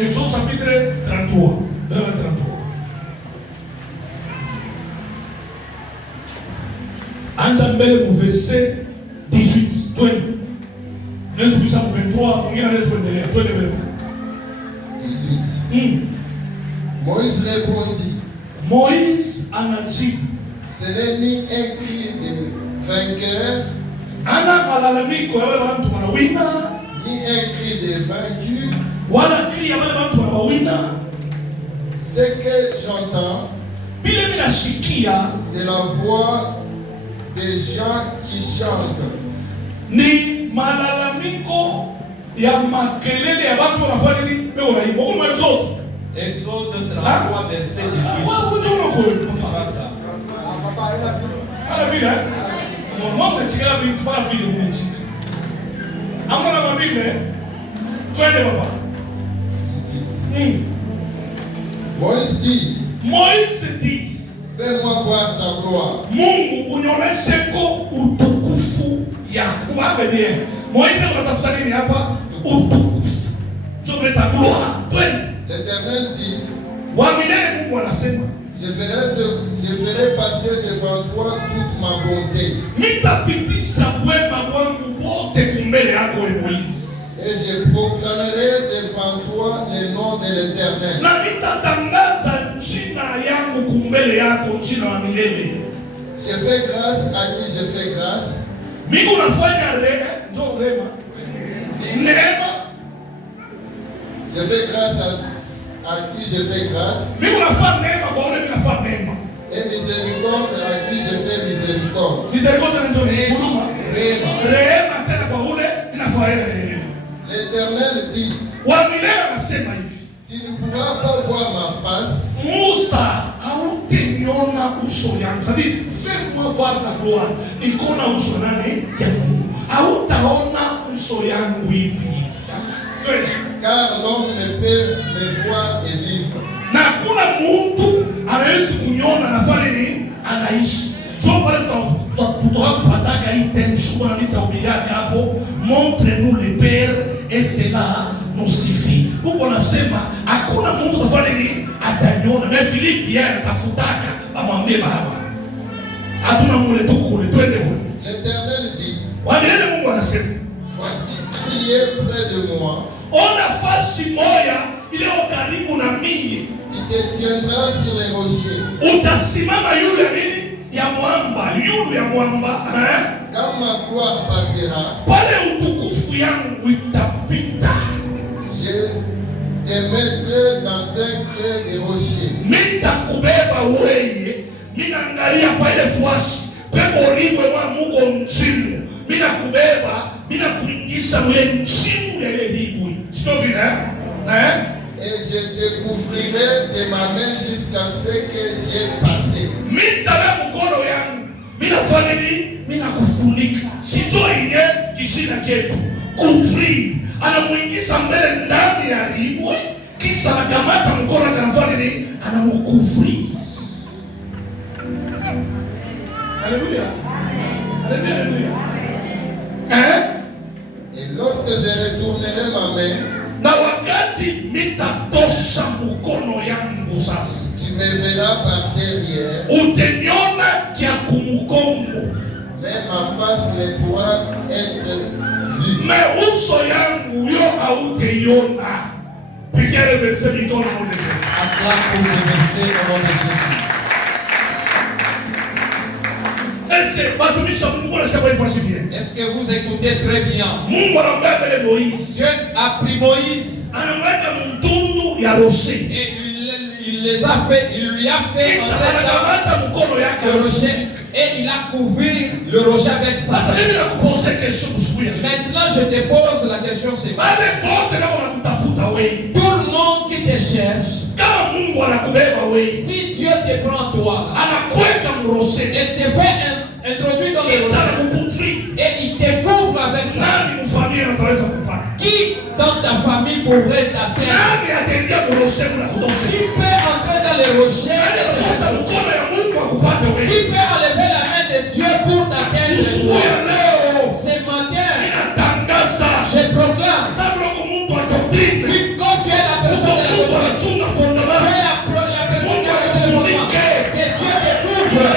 Exode chapitre 33. Même 33. Anjambele au verset 18. Toi. Nous sommes 23. On y a les derrière. Toi, les 18. Moïse répondit. Moïse en a dit. Ce n'est ni un cri de vainqueur, Ana malalamiko ya wale watu wanawina, ni un cri de vaincu. Wala cri ya wale watu wanawina. Ce que j'entends, Bile mina shikia, c'est la voix des gens qui chantent. ni malalamiko ya makelele ya watu wanafanya nini? Wewe unaimba kwa mzoto. Exode 33 verset 18. Pas ça. Alors vile, mon mchikala vitu pa vile mchikala. Amona mabime, twende baba. 18. Moïse dit, Moïse dit, fais-moi voir ta gloire. Mungu unionyesheko utukufu yako. Mwambe bien. Moïse anatafuta nini hapa? Utukufu. Njoo ta gloire. Twende. L'Éternel dit, Wamilele Mungu anasema, je ferai passer devant toi toute ma bonté. nitapitisha wema wangu wote kumbele yako wewe Moïse. Et je proclamerai devant toi le nom de l'Éternel. Na nitatangaza jina yangu kumbele yako, jina la milele. Je fais grâce à qui je fais grâce. Mungu anafanya rema, njoo rema. Neema. Je fais grâce à qui je fais grâce. Mungu anafanya neema kwa wale anafanya neema. Et miséricorde à qui je fais miséricorde. Miséricorde njoo huruma. Rehema tena kwa wale anafanya rehema. L'Éternel dit, Wa milele anasema hivi. tu ne pourras pas voir ma face. Musa, hautaniona uso yangu. C'est-à-dire, fais-moi voir ta gloire. Nikona uso nani ya Mungu. Hautaona uso yangu hivi. Car l'homme ne peut me voir et vivre. Na kuna mtu anaweza kuniona nafanya nini? Anaishi. Njoo pale tutoka kupataka hii tena shughuli nitaubiriaka hapo. Montre-nous le Père et cela nous suffit. Huko nasema hakuna mtu atafanya nini? Ataniona. Na Filipi yeye atakutaka amwambie baba. Hatuna mule tukule twende huko. L'Éternel dit, Wale Mungu anasema, voici qui est près de moi, ona fasi moja ile karibu na mimi. qui te tiendra sur les rochers. Utasimama yule nini? ya mwamba, yulu ya mwamba, quand ma gloire passera, pale utukufu yangu itapita, je te mettrai dans un creux de rocher. Nitakubeba wewe, ninaangalia pale fuasi, pepo liwe wa Mungu mchimu, ninakubeba, ninakuingisha mwe mchimu ya ile libwe. Sio vile? Et je te couvrirai de ma main jusqu'à ce que j'ai passé. Mitabe mkono yangu, minafanya nini? Minakufunika. Sijui yeye kishina ketu. Kufri. Anamuingiza mbele ndani ya libwe, kisha anakamata mkono anafanya nini? Anamkufri. Alléluia. Alléluia. Et lorsque je retournerai ma main, na wakati nitatosha mkono yangu sasa, tu me verras par derrière, uteniona kia kumukongo, mais ma face ne pourra être vue. me uso yangu yo hauteiona. Pigia le verset mikono au Jésus. Acclame pour ce verset au nom de Jésus. Est-ce Est-ce que vous écoutez très bien? Dieu a pris Moïse et il les a fait, il lui a fait le rocher et il a couvert le rocher avec sa main. Maintenant je te pose la question suivante. Tout le monde qui te cherche, si Dieu te prend toi et te fait introduire dans le rocher et il te couvre avec ça, qui dans ta famille pourrait t'atteindre? Qui peut entrer dans le rocher? Qui peut enlever la main de Dieu pour t'atteindre? Ce matin, je proclame, si quand tu es la personne de la doctrine, tu es la personne de la doctrine, que Dieu te couvre en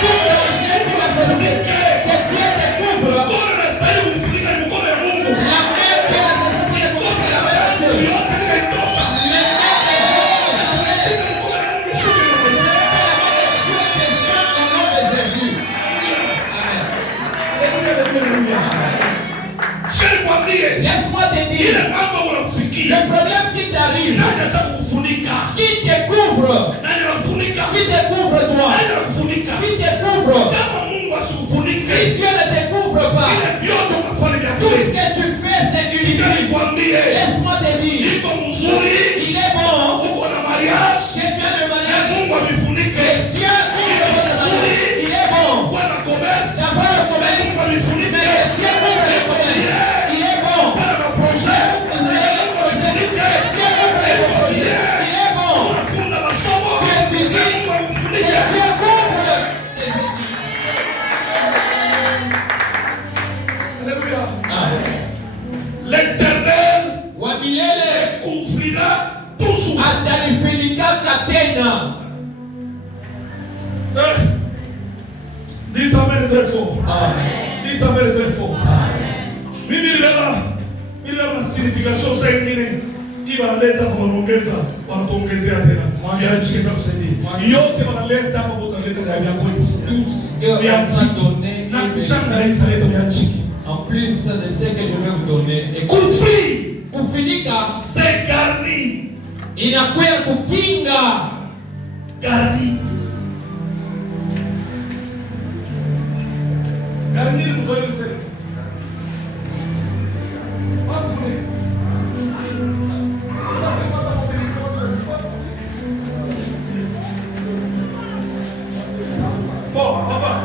tout danger pour la société, que Dieu te couvre. La main qui est nécessaire pour te couvrir la main de Dieu. Les mains des gens, je mets la main de Dieu descend au nom de Jésus. Laisse-moi te dire, le problème qui t'arrive, qui te couvre, toi, qui te couvre. Si Dieu ne te couvre pas, tout ce que tu fais c'est inutile. Laisse-moi te dire, il est bon que tu aies le mariage, que Dieu couvre, il est bon d'avoir le commerce, mais que Dieu couvre le commerce. Il est bon pour le projet, que Dieu couvre le projet. Il est bon, tu étudies, que Dieu couvre tes études. L'Éternel Wamilele couvrira toujours. atanifunika tena. Dites amen très fort. Amen. Dites amen très fort. Amen. Mimi nilibeba signification za ingine ibaleta kwa maongeza wanatuongezea tena. Yaani kama kusaidia. Yote wanaleta hapo botaleta ndani yako hivi. Tout ce que on va donner Na kuchanga italeta yaani. en plus de ce que je vais vous donner. Et Kufri kufunika c'est garni. inakuwa kukinga. Garni. Garni mzuri mzuri. Bon, papa.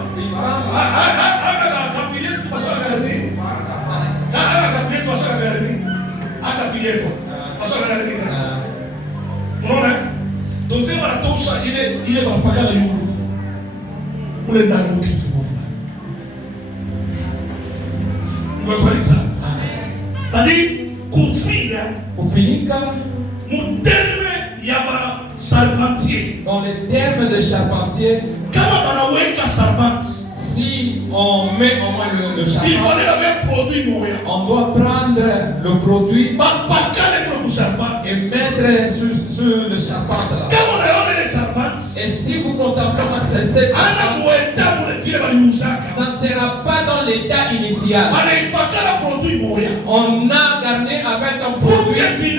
Unaona? Ndio wanatosha ile wanapaka la yulu. Ule ndani kitu fulani. Ngoja sana. Amen. Tadi Kufunika mu terme ya ba charpentier. dans les termes de charpentier, Kama banaweka charpente, si on met au moins le il charpentier, fallait le même produit moyen. on doit prendre le produit Pas qu'à le charpente. et mettre sur le charpente là. Kama on a les charpentes, Et si vous contemplez 7 serpents, ça ne sera pas dans l'état initial. On a garni avec un produit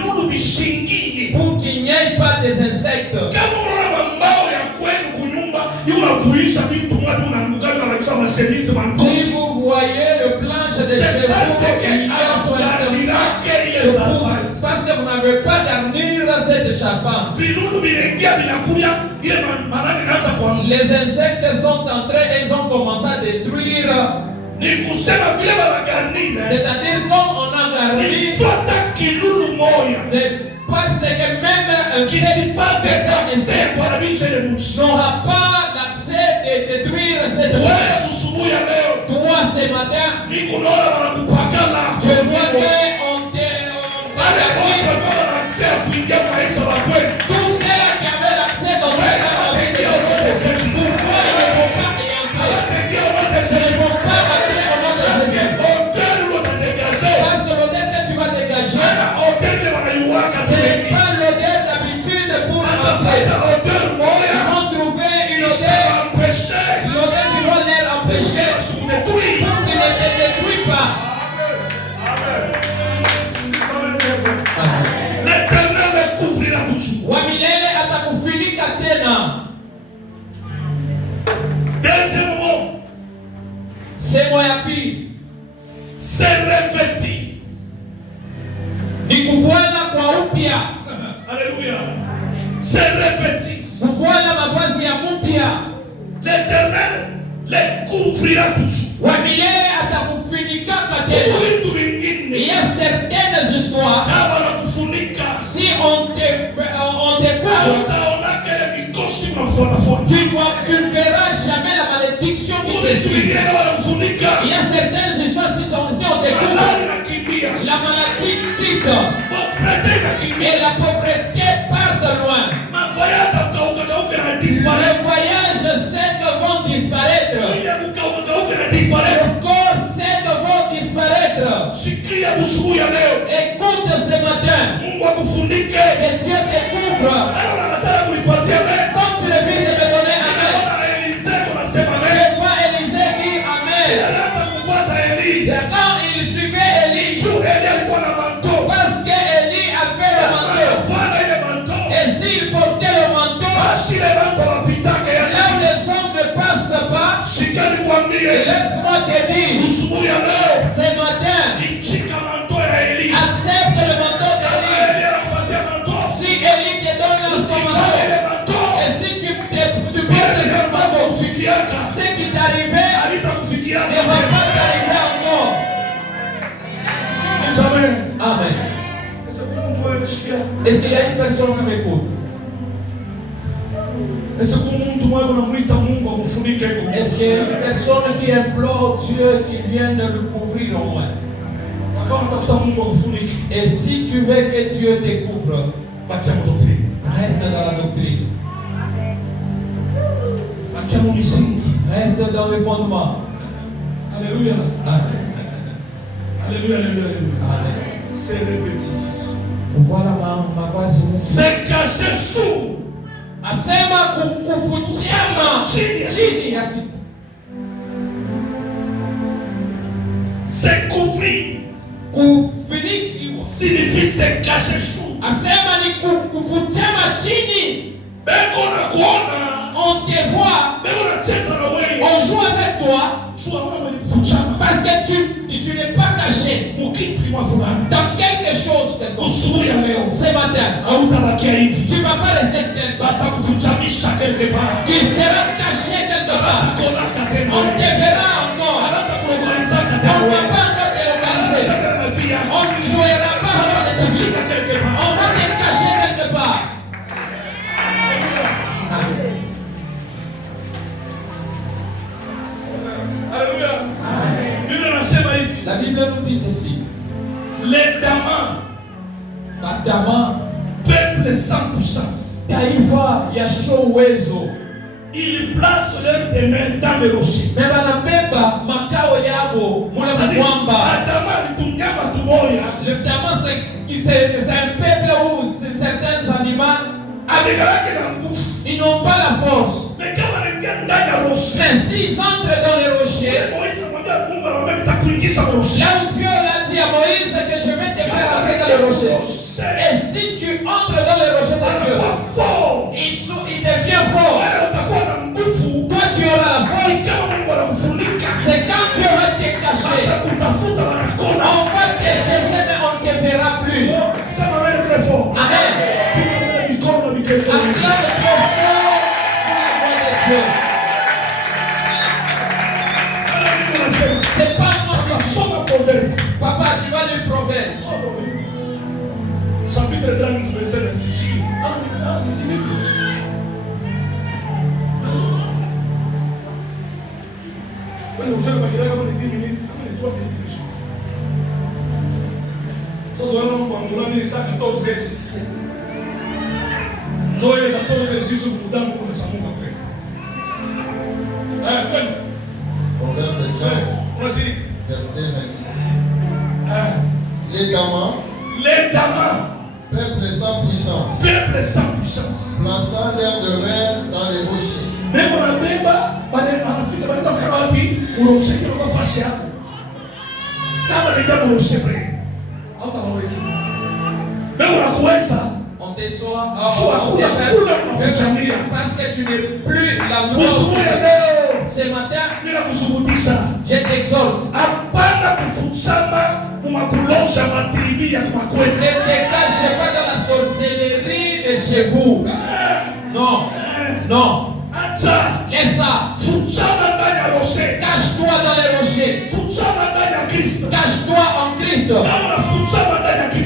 pour qu'il n'y ait pas des insectes. Si vous voyez le planche de chevaux, parce que vous n'avez pas garnir cette charpente. Les insectes sont entrés et ils ont commencé à détruire. C'est-à-dire comme on a garni, parce que même un seul n'aura pas l'accès de détruire cette planche. Toi, ce matin, je vois qu'on tous ceux-là qui avaient l'accès dans la vie de Jésus, pourquoi ils ne vont pas y entrer? Ils ne vont pas entrer au nom de Jésus. Parce que l'odeur que tu vas dégager, ce n'est pas l'odeur d'habitude pour entrer. Ils vont trouver une odeur qui va les empêcher pour qu'ils ne te détruisent pas. Wamilele atakufunika tena. Deuxièmement, semo ya pili, se revêtir. Ni kuvuana kwa upya. Alléluia. Se revêtir. Kuvuana mavazi ya mpya. L'Éternel les couvrira toujours. Wamilele atakufunika tena. Il y a certaines histoires. Si on te couvre, tu ne verras jamais la malédiction qui te suit. Il y a certaines histoires, si on te couvre, la maladie quitte et la pauvreté part de loin. Les voyages, c'est que vont disparaître. Encore, c'est que vont disparaître. Écoute ce matin, que Dieu te couvre. Comme tu le vis de me donner amen. Je vois Élisée dire amen. Quand il suivait Élie, parce qu'Élie avait le manteau. Et s'il portait le manteau, là où les hommes ne passent pas, laisse-moi te dire, ce matin, accepte le manteau d'Élie. Si Élie te donne son manteau, et si tu portes ce manteau, ce qui t'arrivait ne va pas t'arriver encore. Amen. Est-ce qu'il y a une personne qui m'écoute? Est-ce qu'il y a une personne qui implore Dieu qui vienne le couvrir au moins? Et si tu veux que Dieu te couvre, reste dans la doctrine. Reste dans le fondement. Alléluia. Amen. Alléluia, alléluia, alléluia. Amen. C'est revêtir. Voilà ma voix. C'est caché sous. Asema kufuchama chini ya kitu. C'est couvrir. Kufunikiwa signifie se cacher sous. Asema ni kufuchama chini. Beko na kuona. On te voit. Beko na cheza na wewe. On joue avec toi. Parce que tu n'es pas caché dans quelque chose de bon. Ce matin, tu ne vas pas rester tel. Tu seras caché quelque part. On te verra encore. On ne va pas encore te localiser. On ne jouera pas encore de tout. On va te cacher quelque part. Alléluia. La Bible nous dit ceci. Les Damas, peuple sans puissance, ils placent leur demeure dans les rochers. Le Dama, c'est un peuple où certains animaux, ils n'ont pas la force. Mais s'ils entrent dans les rochers, là où Dieu l'a dit à Moïse que je vais te faire entrer dans les rochers. Et si tu entres dans les rochers de Dieu, il devient fort. Toi tu auras la force. C'est quand Dieu va te cacher. On va te chercher mais on ne te verra plus. Amen. Acclame trop fort pour la gloire de Dieu. C'est pas moi qui chante un proverbe. Papa, je vais lire le proverbe. Chapitre 30, verset 26. Quando eu chego para virar como de 10 minutos, como de 3 minutos. Só zoando quando lá nem sabe 14 exercícios. Joia 14 exercícios mudando com essa música por aí. Quando? Proverbe 15, verset 26. Les Damas, peuple sans puissance, plaçant leur demeure dans les rochers. On te soit, parce que tu n'es plus la gloire. Ce matin, je t'exhorte. Ne te cache pas dans la sorcellerie de chez vous. Non, non. Laisse ça. Cache-toi dans les rochers. Cache-toi en Christ.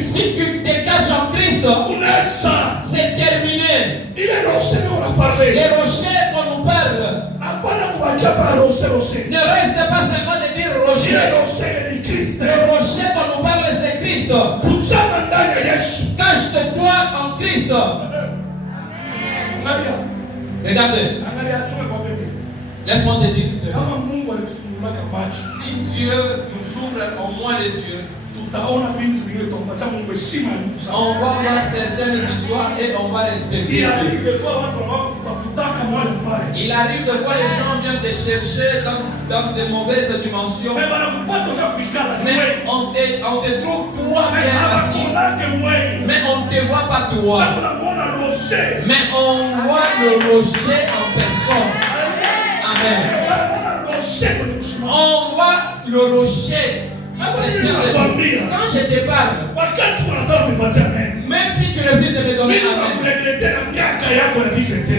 Si tu te caches en Christ, c'est terminé. Les rochers qu'on nous parle. Ne reste pas seulement de dire rocher. Le rocher qu'on nous parle, c'est Christ. Cache-toi en Christ. Regardez. Laisse-moi te dire. Si Dieu nous ouvre au moins les yeux, on va voir certaines histoires et on va respecter Dieu. Il arrive de fois les gens viennent te chercher dans de mauvaises dimensions. Mais on te trouve toi bien assis. Mais on ne te voit pas toi. Mais on voit le rocher en personne. Amen. On voit le rocher. Quand je te parle, même si tu refuses de me donner amen,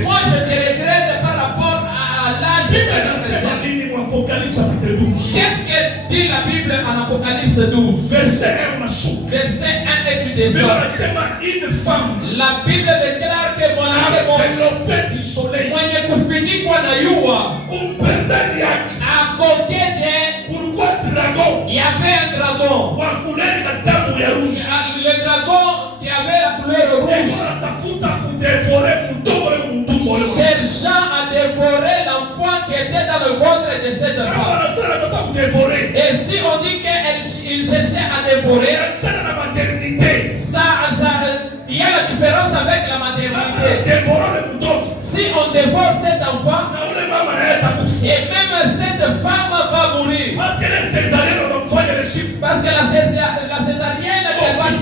moi je te regrette par rapport à l'âge de la chrétien. Qu'est-ce que dit la Bible en Apocalypse 12? Verset 1 et tu descends. La Bible déclare que mon à côté il y avait un dragon. Le dragon qui avait la couleur rouge, cherchant à dévorer l'enfant qui était dans le ventre de cette femme. Et si on dit qu'il cherchait à dévorer, il y a la différence avec la maternité. Si on dévore cet enfant, et même cette femme va mourir. Parce que la césarienne qu'elle va signer,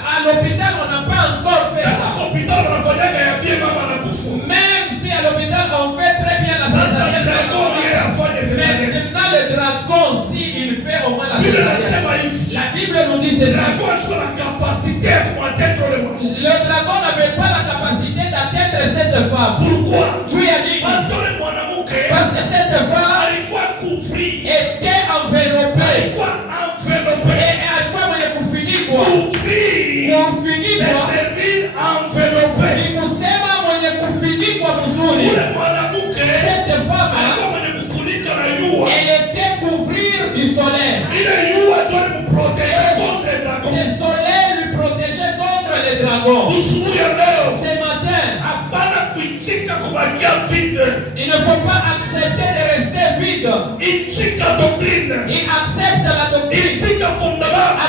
à l'hôpital on n'a pas encore fait ça. Même si à l'hôpital on fait très bien la césarienne, mais maintenant le dragon, s'il fait au moins la césarienne, la Bible nous dit c'est ça. Le dragon n'avait pas la capacité d'atteindre cette femme. Pourquoi? Tu as dit parce que cette femme était enveloppée. Et alikuwa mwenye kufinikwa. Ni kusema mwenye kufinikwa mzuri. Cette femme, elle était couvrir du soleil. Le soleil lui protégeait contre les dragons. Ce matin, il ne faut pas accepter de rester vide. Il accepte la doctrine.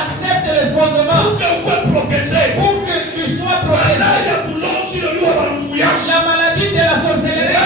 Accepte le fondement. Pour que tu sois protégé. La maladie de la sorcellerie.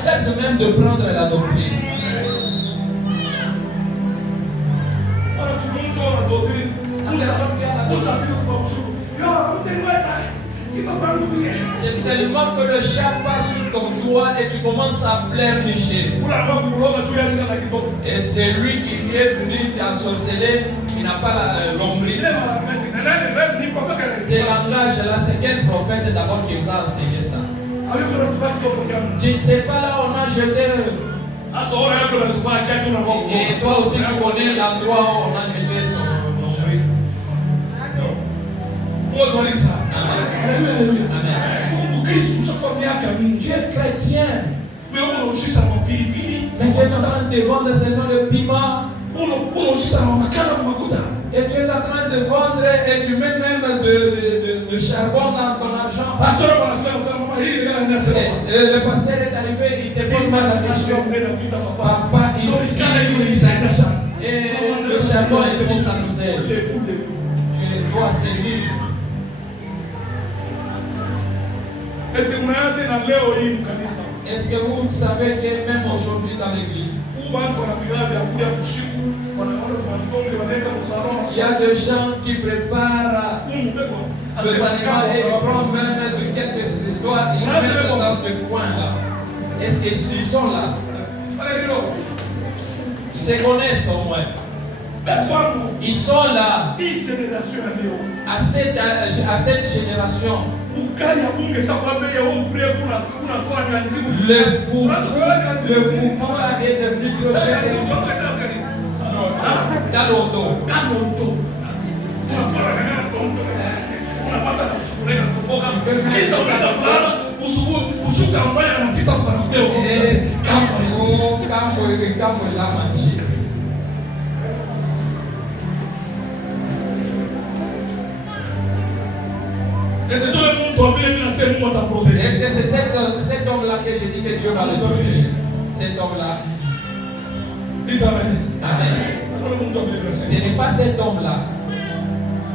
acceptent même de prendre la doctrine. C'est seulement que le chat passe sur ton doigt et tu commences à pleurnicher. Et c'est lui qui est venu t'ensorceler, il n'a pas l'ombril. Ce langage-là, c'est quel prophète d'abord qui vous a enseigné ça? Tu ne sais pas là, on a jeté. Et toi aussi, tu connais l'endroit où on a jeté son nombril. Amen. Tu es chrétien. Mais tu es en train de vendre seulement le piment. Et tu es en train de vendre et tu mets même de charbon dans ton argent. Et le pasteur est arrivé, il te pose la question. Papa, ici, et le charbon ici, ça nous aide. Tu dois servir. Est-ce que vous savez que même aujourd'hui dans l'église, il y a des gens qui préparent des aliments et ils prennent même de quelques histoires, ils mettent dans des coins là. Est-ce qu'ils sont là? Ils se connaissent au moins. Ils sont là à cette génération. Le foufou est devenu trop cher. Galondo. Est-ce que c'est cet homme-là que j'ai dit que Dieu va le protéger? Cet homme-là. Amen. Ce n'est pas cet homme-là.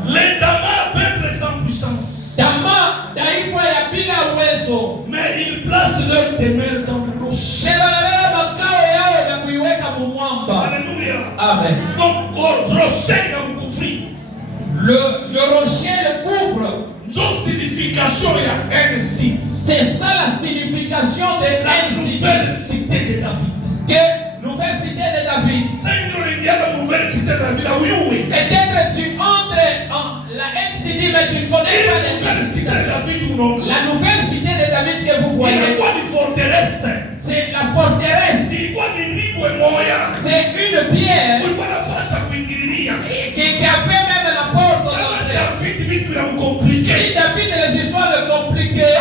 Les Dama, peuple sans puissance. Dama, Daïfa ya bila uwezo. Mais ils placent leur demeure dans le rocher. Alléluia. Amen. Donc, rocher dans le couvrir. Le rocher le couvre. Notre signification, il y a un site. C'est ça la signification de la nouvelle cité de David. Que nouvelle cité de David. La nouvelle cité de David. Peut-être tu entres en la NCD, mais tu ne connais pas la nouvelle cité de David ou non. La nouvelle cité de David que vous voyez. C'est la forteresse. C'est une pierre qui avait même la porte. Si David les histoires le compliquées,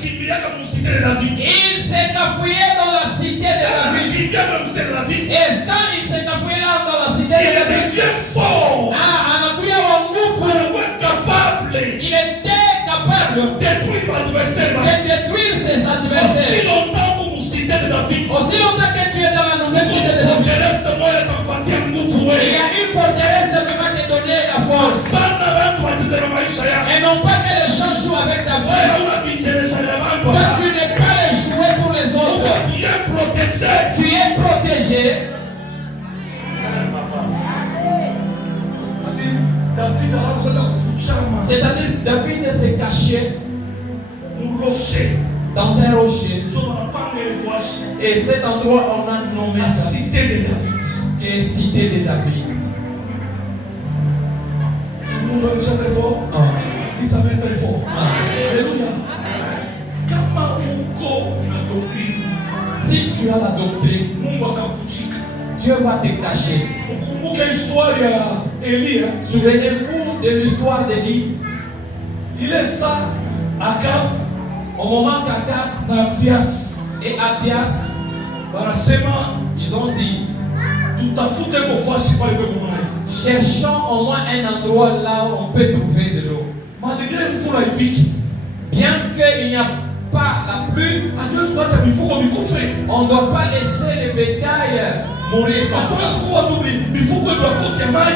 il s'est cafouillé dans la cité de David. Et quand il s'est cafouillé là dans la cité de David, il était capable de détruire ses adversaires. Aussi longtemps que tu es dans la nouvelle cité de David, il y a une forteresse qui va te donner la force. Et non pas que les gens jouent avec ta vie. Toi, tu n'es pas les jouer pour les autres. Tu es protégé. C'est-à-dire David s'est caché dans un rocher. Et cet endroit, on a nommé ça cité de David. Qui est cité de David. Très fort. Il t'avait très fort. Alléluia. Si tu as la doctrine, Dieu va te cacher. Souvenez-vous de l'histoire d'Élie. Il est ça, Akab, au moment qu'Akab et Abdias, ils ont dit, cherchons au moins un endroit là où on peut trouver de l'eau. Bien qu'il n'y a pas la pluie, on ne doit pas laisser le bétail mourir comme ça.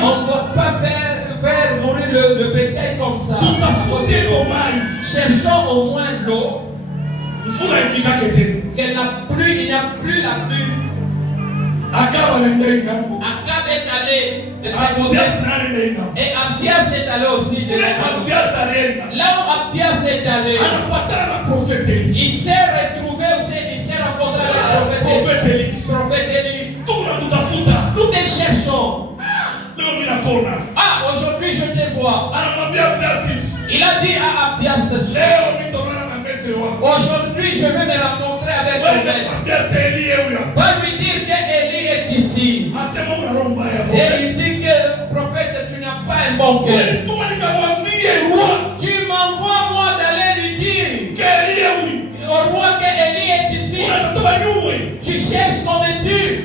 On ne doit pas faire mourir le bétail comme ça. Cherchons au moins l'eau. Que la pluie, il n'y a plus la pluie. Akab est allé de ce côté. Et Abdias est allé aussi de là où Abdias est allé, il s'est retrouvé aussi, il s'est rencontré avec le prophète Élie. Nous te cherchons. Ah, aujourd'hui je te vois. Il a dit à Abdias, aujourd'hui je vais me rencontrer avec lui. Va lui dire qu'Élie est ici. Et il dit que prophète, tu n'as pas un bon cœur. Tu m'envoies moi d'aller lui dire au roi qu'Élie est ici. Tu cherches mon étude.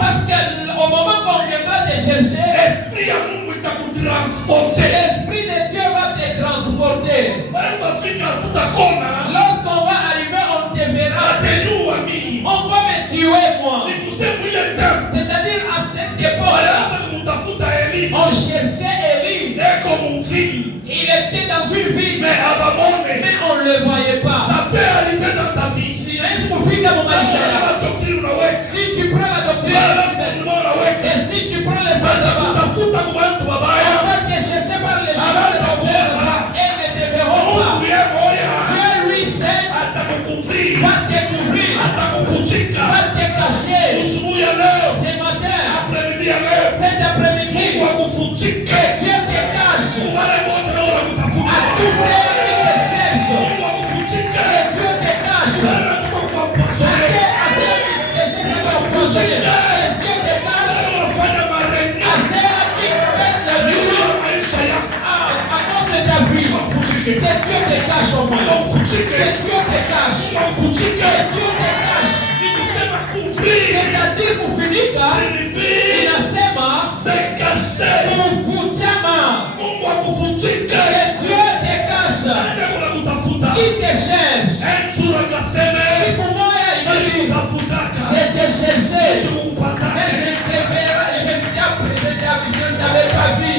Parce qu'au moment qu'on viendra te chercher, l'Esprit de Dieu va te transporter. Lorsqu'on va arriver, on te verra. On va me tuer, moi. C'est-à-dire à cette époque, on cherchait Élie. Il était dans une ville, mais on ne le voyait pas. Ça peut arriver dans ta vie. Si tu prends la doctrine, et si tu prends les fondements, on va te chercher par les chemins de la terre et ne te verront pas. Dieu lui seul va te couvrir, va te cacher. Ce matin, cet après-midi, que Dieu te cache à tous ceux qui te cherchent. Que Dieu te cache. Que Dieu te cache au moins. Que Dieu te cache. Que Dieu te cache. C'est-à-dire pour finir, inasema kufutama. Que Dieu te cache. Qui te cherche. Si pour moi il dit, je t'ai cherché, mais je te verrai, je ne t'avais pas vu.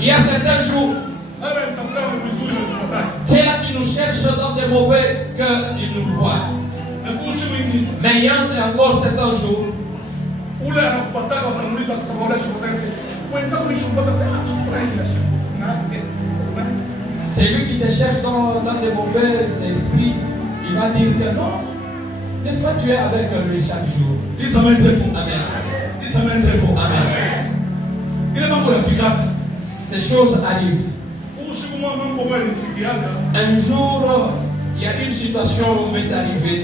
Il y a certains jours, c'est là qui nous cherche dans des mauvais qu'ils nous voient. Mais il y a encore certains jours, c'est lui qui te cherche dans des mauvais esprits. Il va dire que non, n'est-ce pas, tu es avec lui chaque jour. Dites amen très fort. Amen. Dites amen très fort. Amen. Il est pas pour la figure. Ces choses arrivent. Un jour, il y a une situation où m'est arrivée.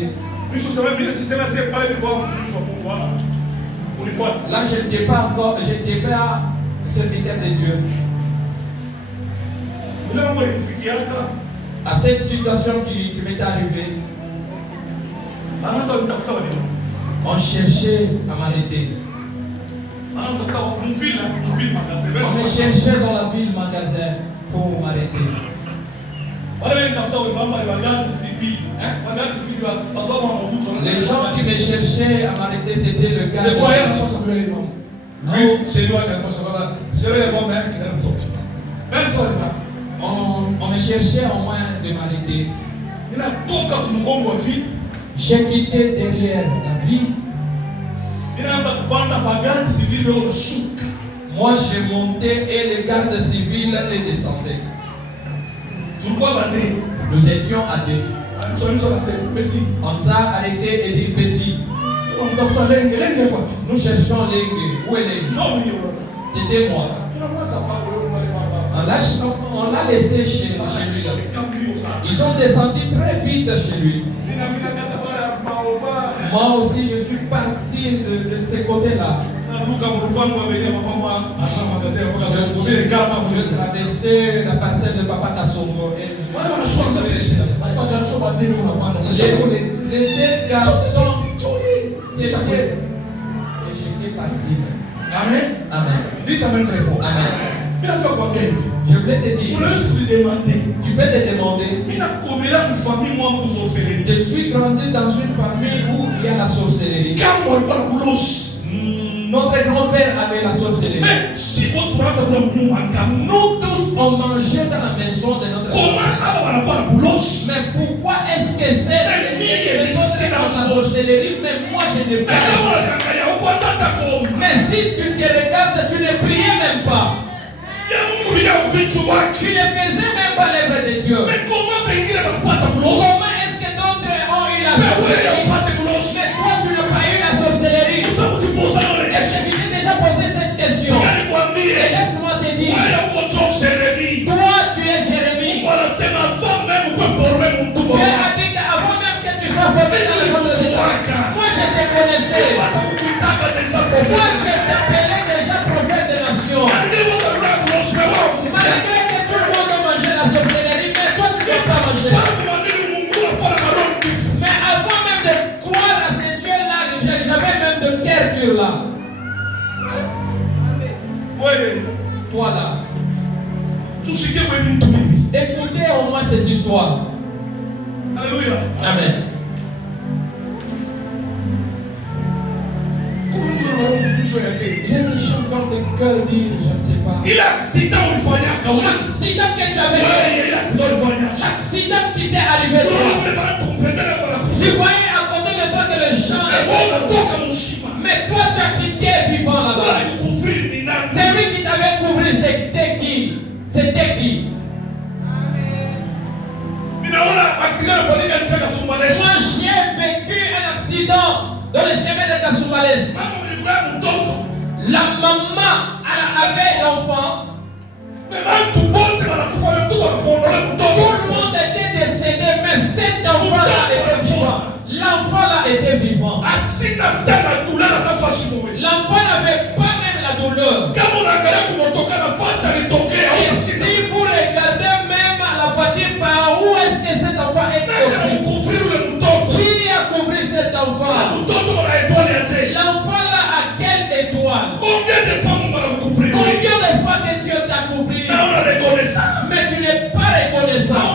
Là, je n'étais pas encore, j'étais pas serviteur de Dieu. À cette situation qui m'est arrivée, on cherchait à m'arrêter. On me cherchait dans la ville magasin pour m'arrêter. Les gens qui me cherchaient à m'arrêter, c'était le gars. On me cherchait au moins de m'arrêter. J'ai quitté derrière la ville. Moi j'ai monté et les gardes civils descendaient. Nous étions à deux. On nous a arrêté et dit petit. Nous cherchons Lengue. Où est Lengue? C'était moi. On l'a laissé chez lui. Ils ont descendu très vite chez lui. Moi aussi, je suis parti de ce côté-là. Je traversais la parcelle de Papa Kassongo et j'étais garçon. J'étais parti. Amen. Amen. Dites amen très fort. Amen. Je voulais te dire. Tu peux te demander. Je suis grandi dans une famille où il y a la sorcellerie. Notre grand-père avait la sorcellerie. Nous tous ont mangé dans la maison de notre père. Mais pourquoi est-ce que c'est dans la sorcellerie? Mais moi je ne prie pas. Mais si tu te regardes, tu ne priais même pas. Tu ne faisais même pas l'œuvre de Dieu. Comment est-ce que d'autres ont eu la sorcellerie? Mais toi tu n'as pas eu la sorcellerie. Est-ce que tu t'es déjà posé cette question? Et laisse-moi te dire, toi tu es Jérémie. Tu es addict avant même que tu sois formé dans le monde de Dieu. Moi je te connaissais. Moi je t'appelais déjà prophète des nations. Malgré que tout le monde a mangé la sorcellerie, mais toi tu n'as pas mangé. Mais avant même de croire à ce Dieu-là, j'avais même de cœur là. Toi là. Écoutez au moins ces histoires. Alléluia. Amen. Il y a des gens dans le cœur dire, je ne sais pas. L'accident que tu avais fait, l'accident qui t'est arrivé, tu voyais à côté de toi que le champ est mort. Mais toi tu as quitté vivant là-bas. C'est lui qui t'avait couvert, c'était qui? C'était qui? Moi j'ai vécu un accident dans le chemin de Kasumbalès. La maman avait l'enfant. Tout le monde était décédé, mais cet enfant-là était vivant. L'enfant-là était vivant. L'enfant n'avait pas même la douleur. Et si vous regardez même la voiture, par où est-ce que cet enfant est couvert? Qui a couvert cet enfant? L'enfant là a quelle étoile? Combien de fois que Dieu t'a couvert? Mais tu n'es pas reconnaissant.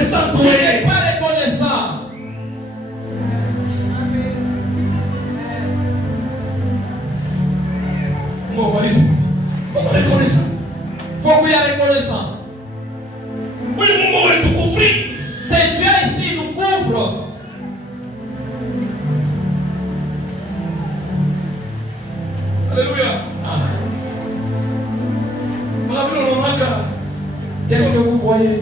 Tu n'es pas reconnaissant. Faut que tu sois reconnaissant. C'est Dieu ici nous couvre. Alléluia. Amen. Qu'est-ce que vous voyez?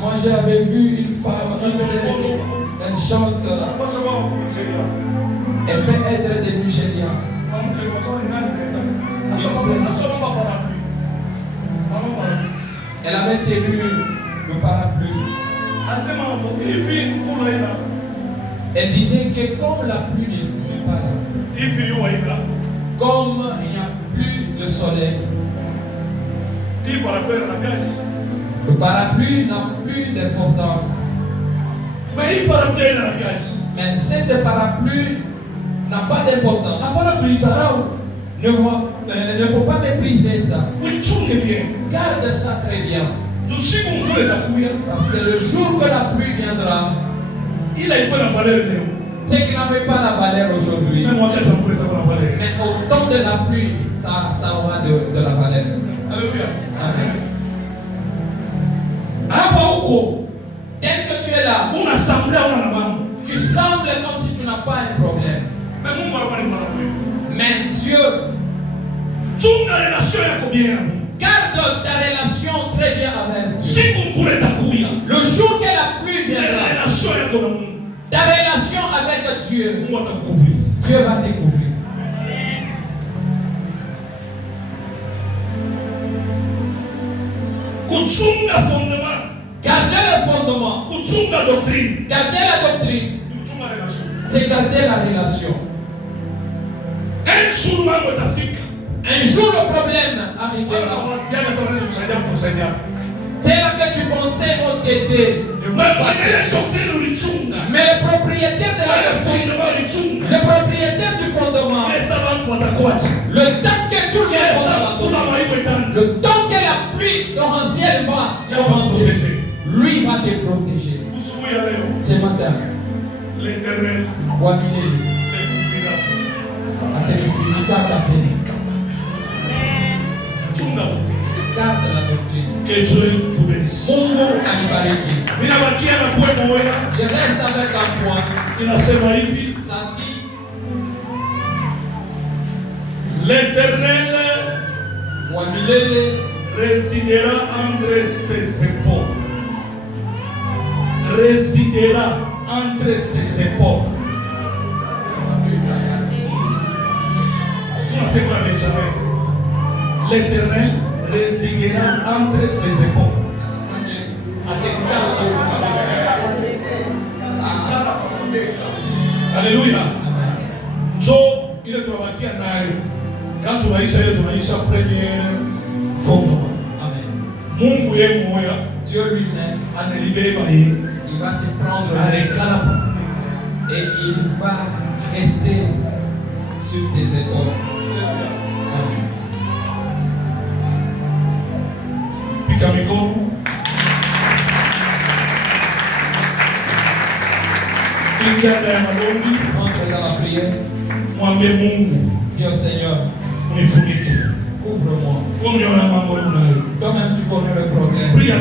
Moi j'avais vu une femme, elle chante. Elle peut être de Nigeria. Elle avait tenu le parapluie. Elle disait que comme la pluie n'est pas là, comme il n'y a plus le soleil, le parapluie n'a plus d'importance. Mais cette parapluie n'a pas d'importance. Ne faut pas mépriser ça. Garde ça très bien. Parce que le jour que la pluie viendra, c'est qu'il n'avait pas la valeur aujourd'hui. Mais au temps de la pluie, ça aura de la valeur. Alléluia. Amen. Tel que tu es là, tu sembles comme si tu n'as pas un problème. Mais Dieu garde ta relation très bien avec Dieu. Le jour que la pluie viendra, ta relation avec Dieu, Dieu va te couvrir. Garder le fondement, garder la doctrine, c'est garder la relation. Un jour le problème arrivera. C'est là que tu pensais vont t'aider. Mais le propriétaire de la doctrine, le propriétaire du fondement, le temps que tout le monde, le temps que la pluie torrentielle va commencer, lui va te protéger. C'est madame. L'Éternel. Que Dieu vous bénisse. Mungu anibariki. Ninabakia na kuwe moya. Je reste avec un point. Ninasema hivi. Ça dit, l'Éternel résidera entre ses épaules. Résidera entre ses épaules. L'Éternel résidera entre ses épaules. Alléluia. Jo ile tunabakia nayo. Quand tunaisha ile tunaisha première fondement. Amen. Mungu yeye moya. Dieu lui-même, Analibeba yeye. il va se prendre et il va rester sur tes épaules. Amen. Pika mikono. Ingia ndani ya maombi. Entre dans la prière. Mwambie Mungu, Dieu Seigneur, unifunike. couvre-moi. Wewe unaona mambo unayo. Toi-même tu connais le problème.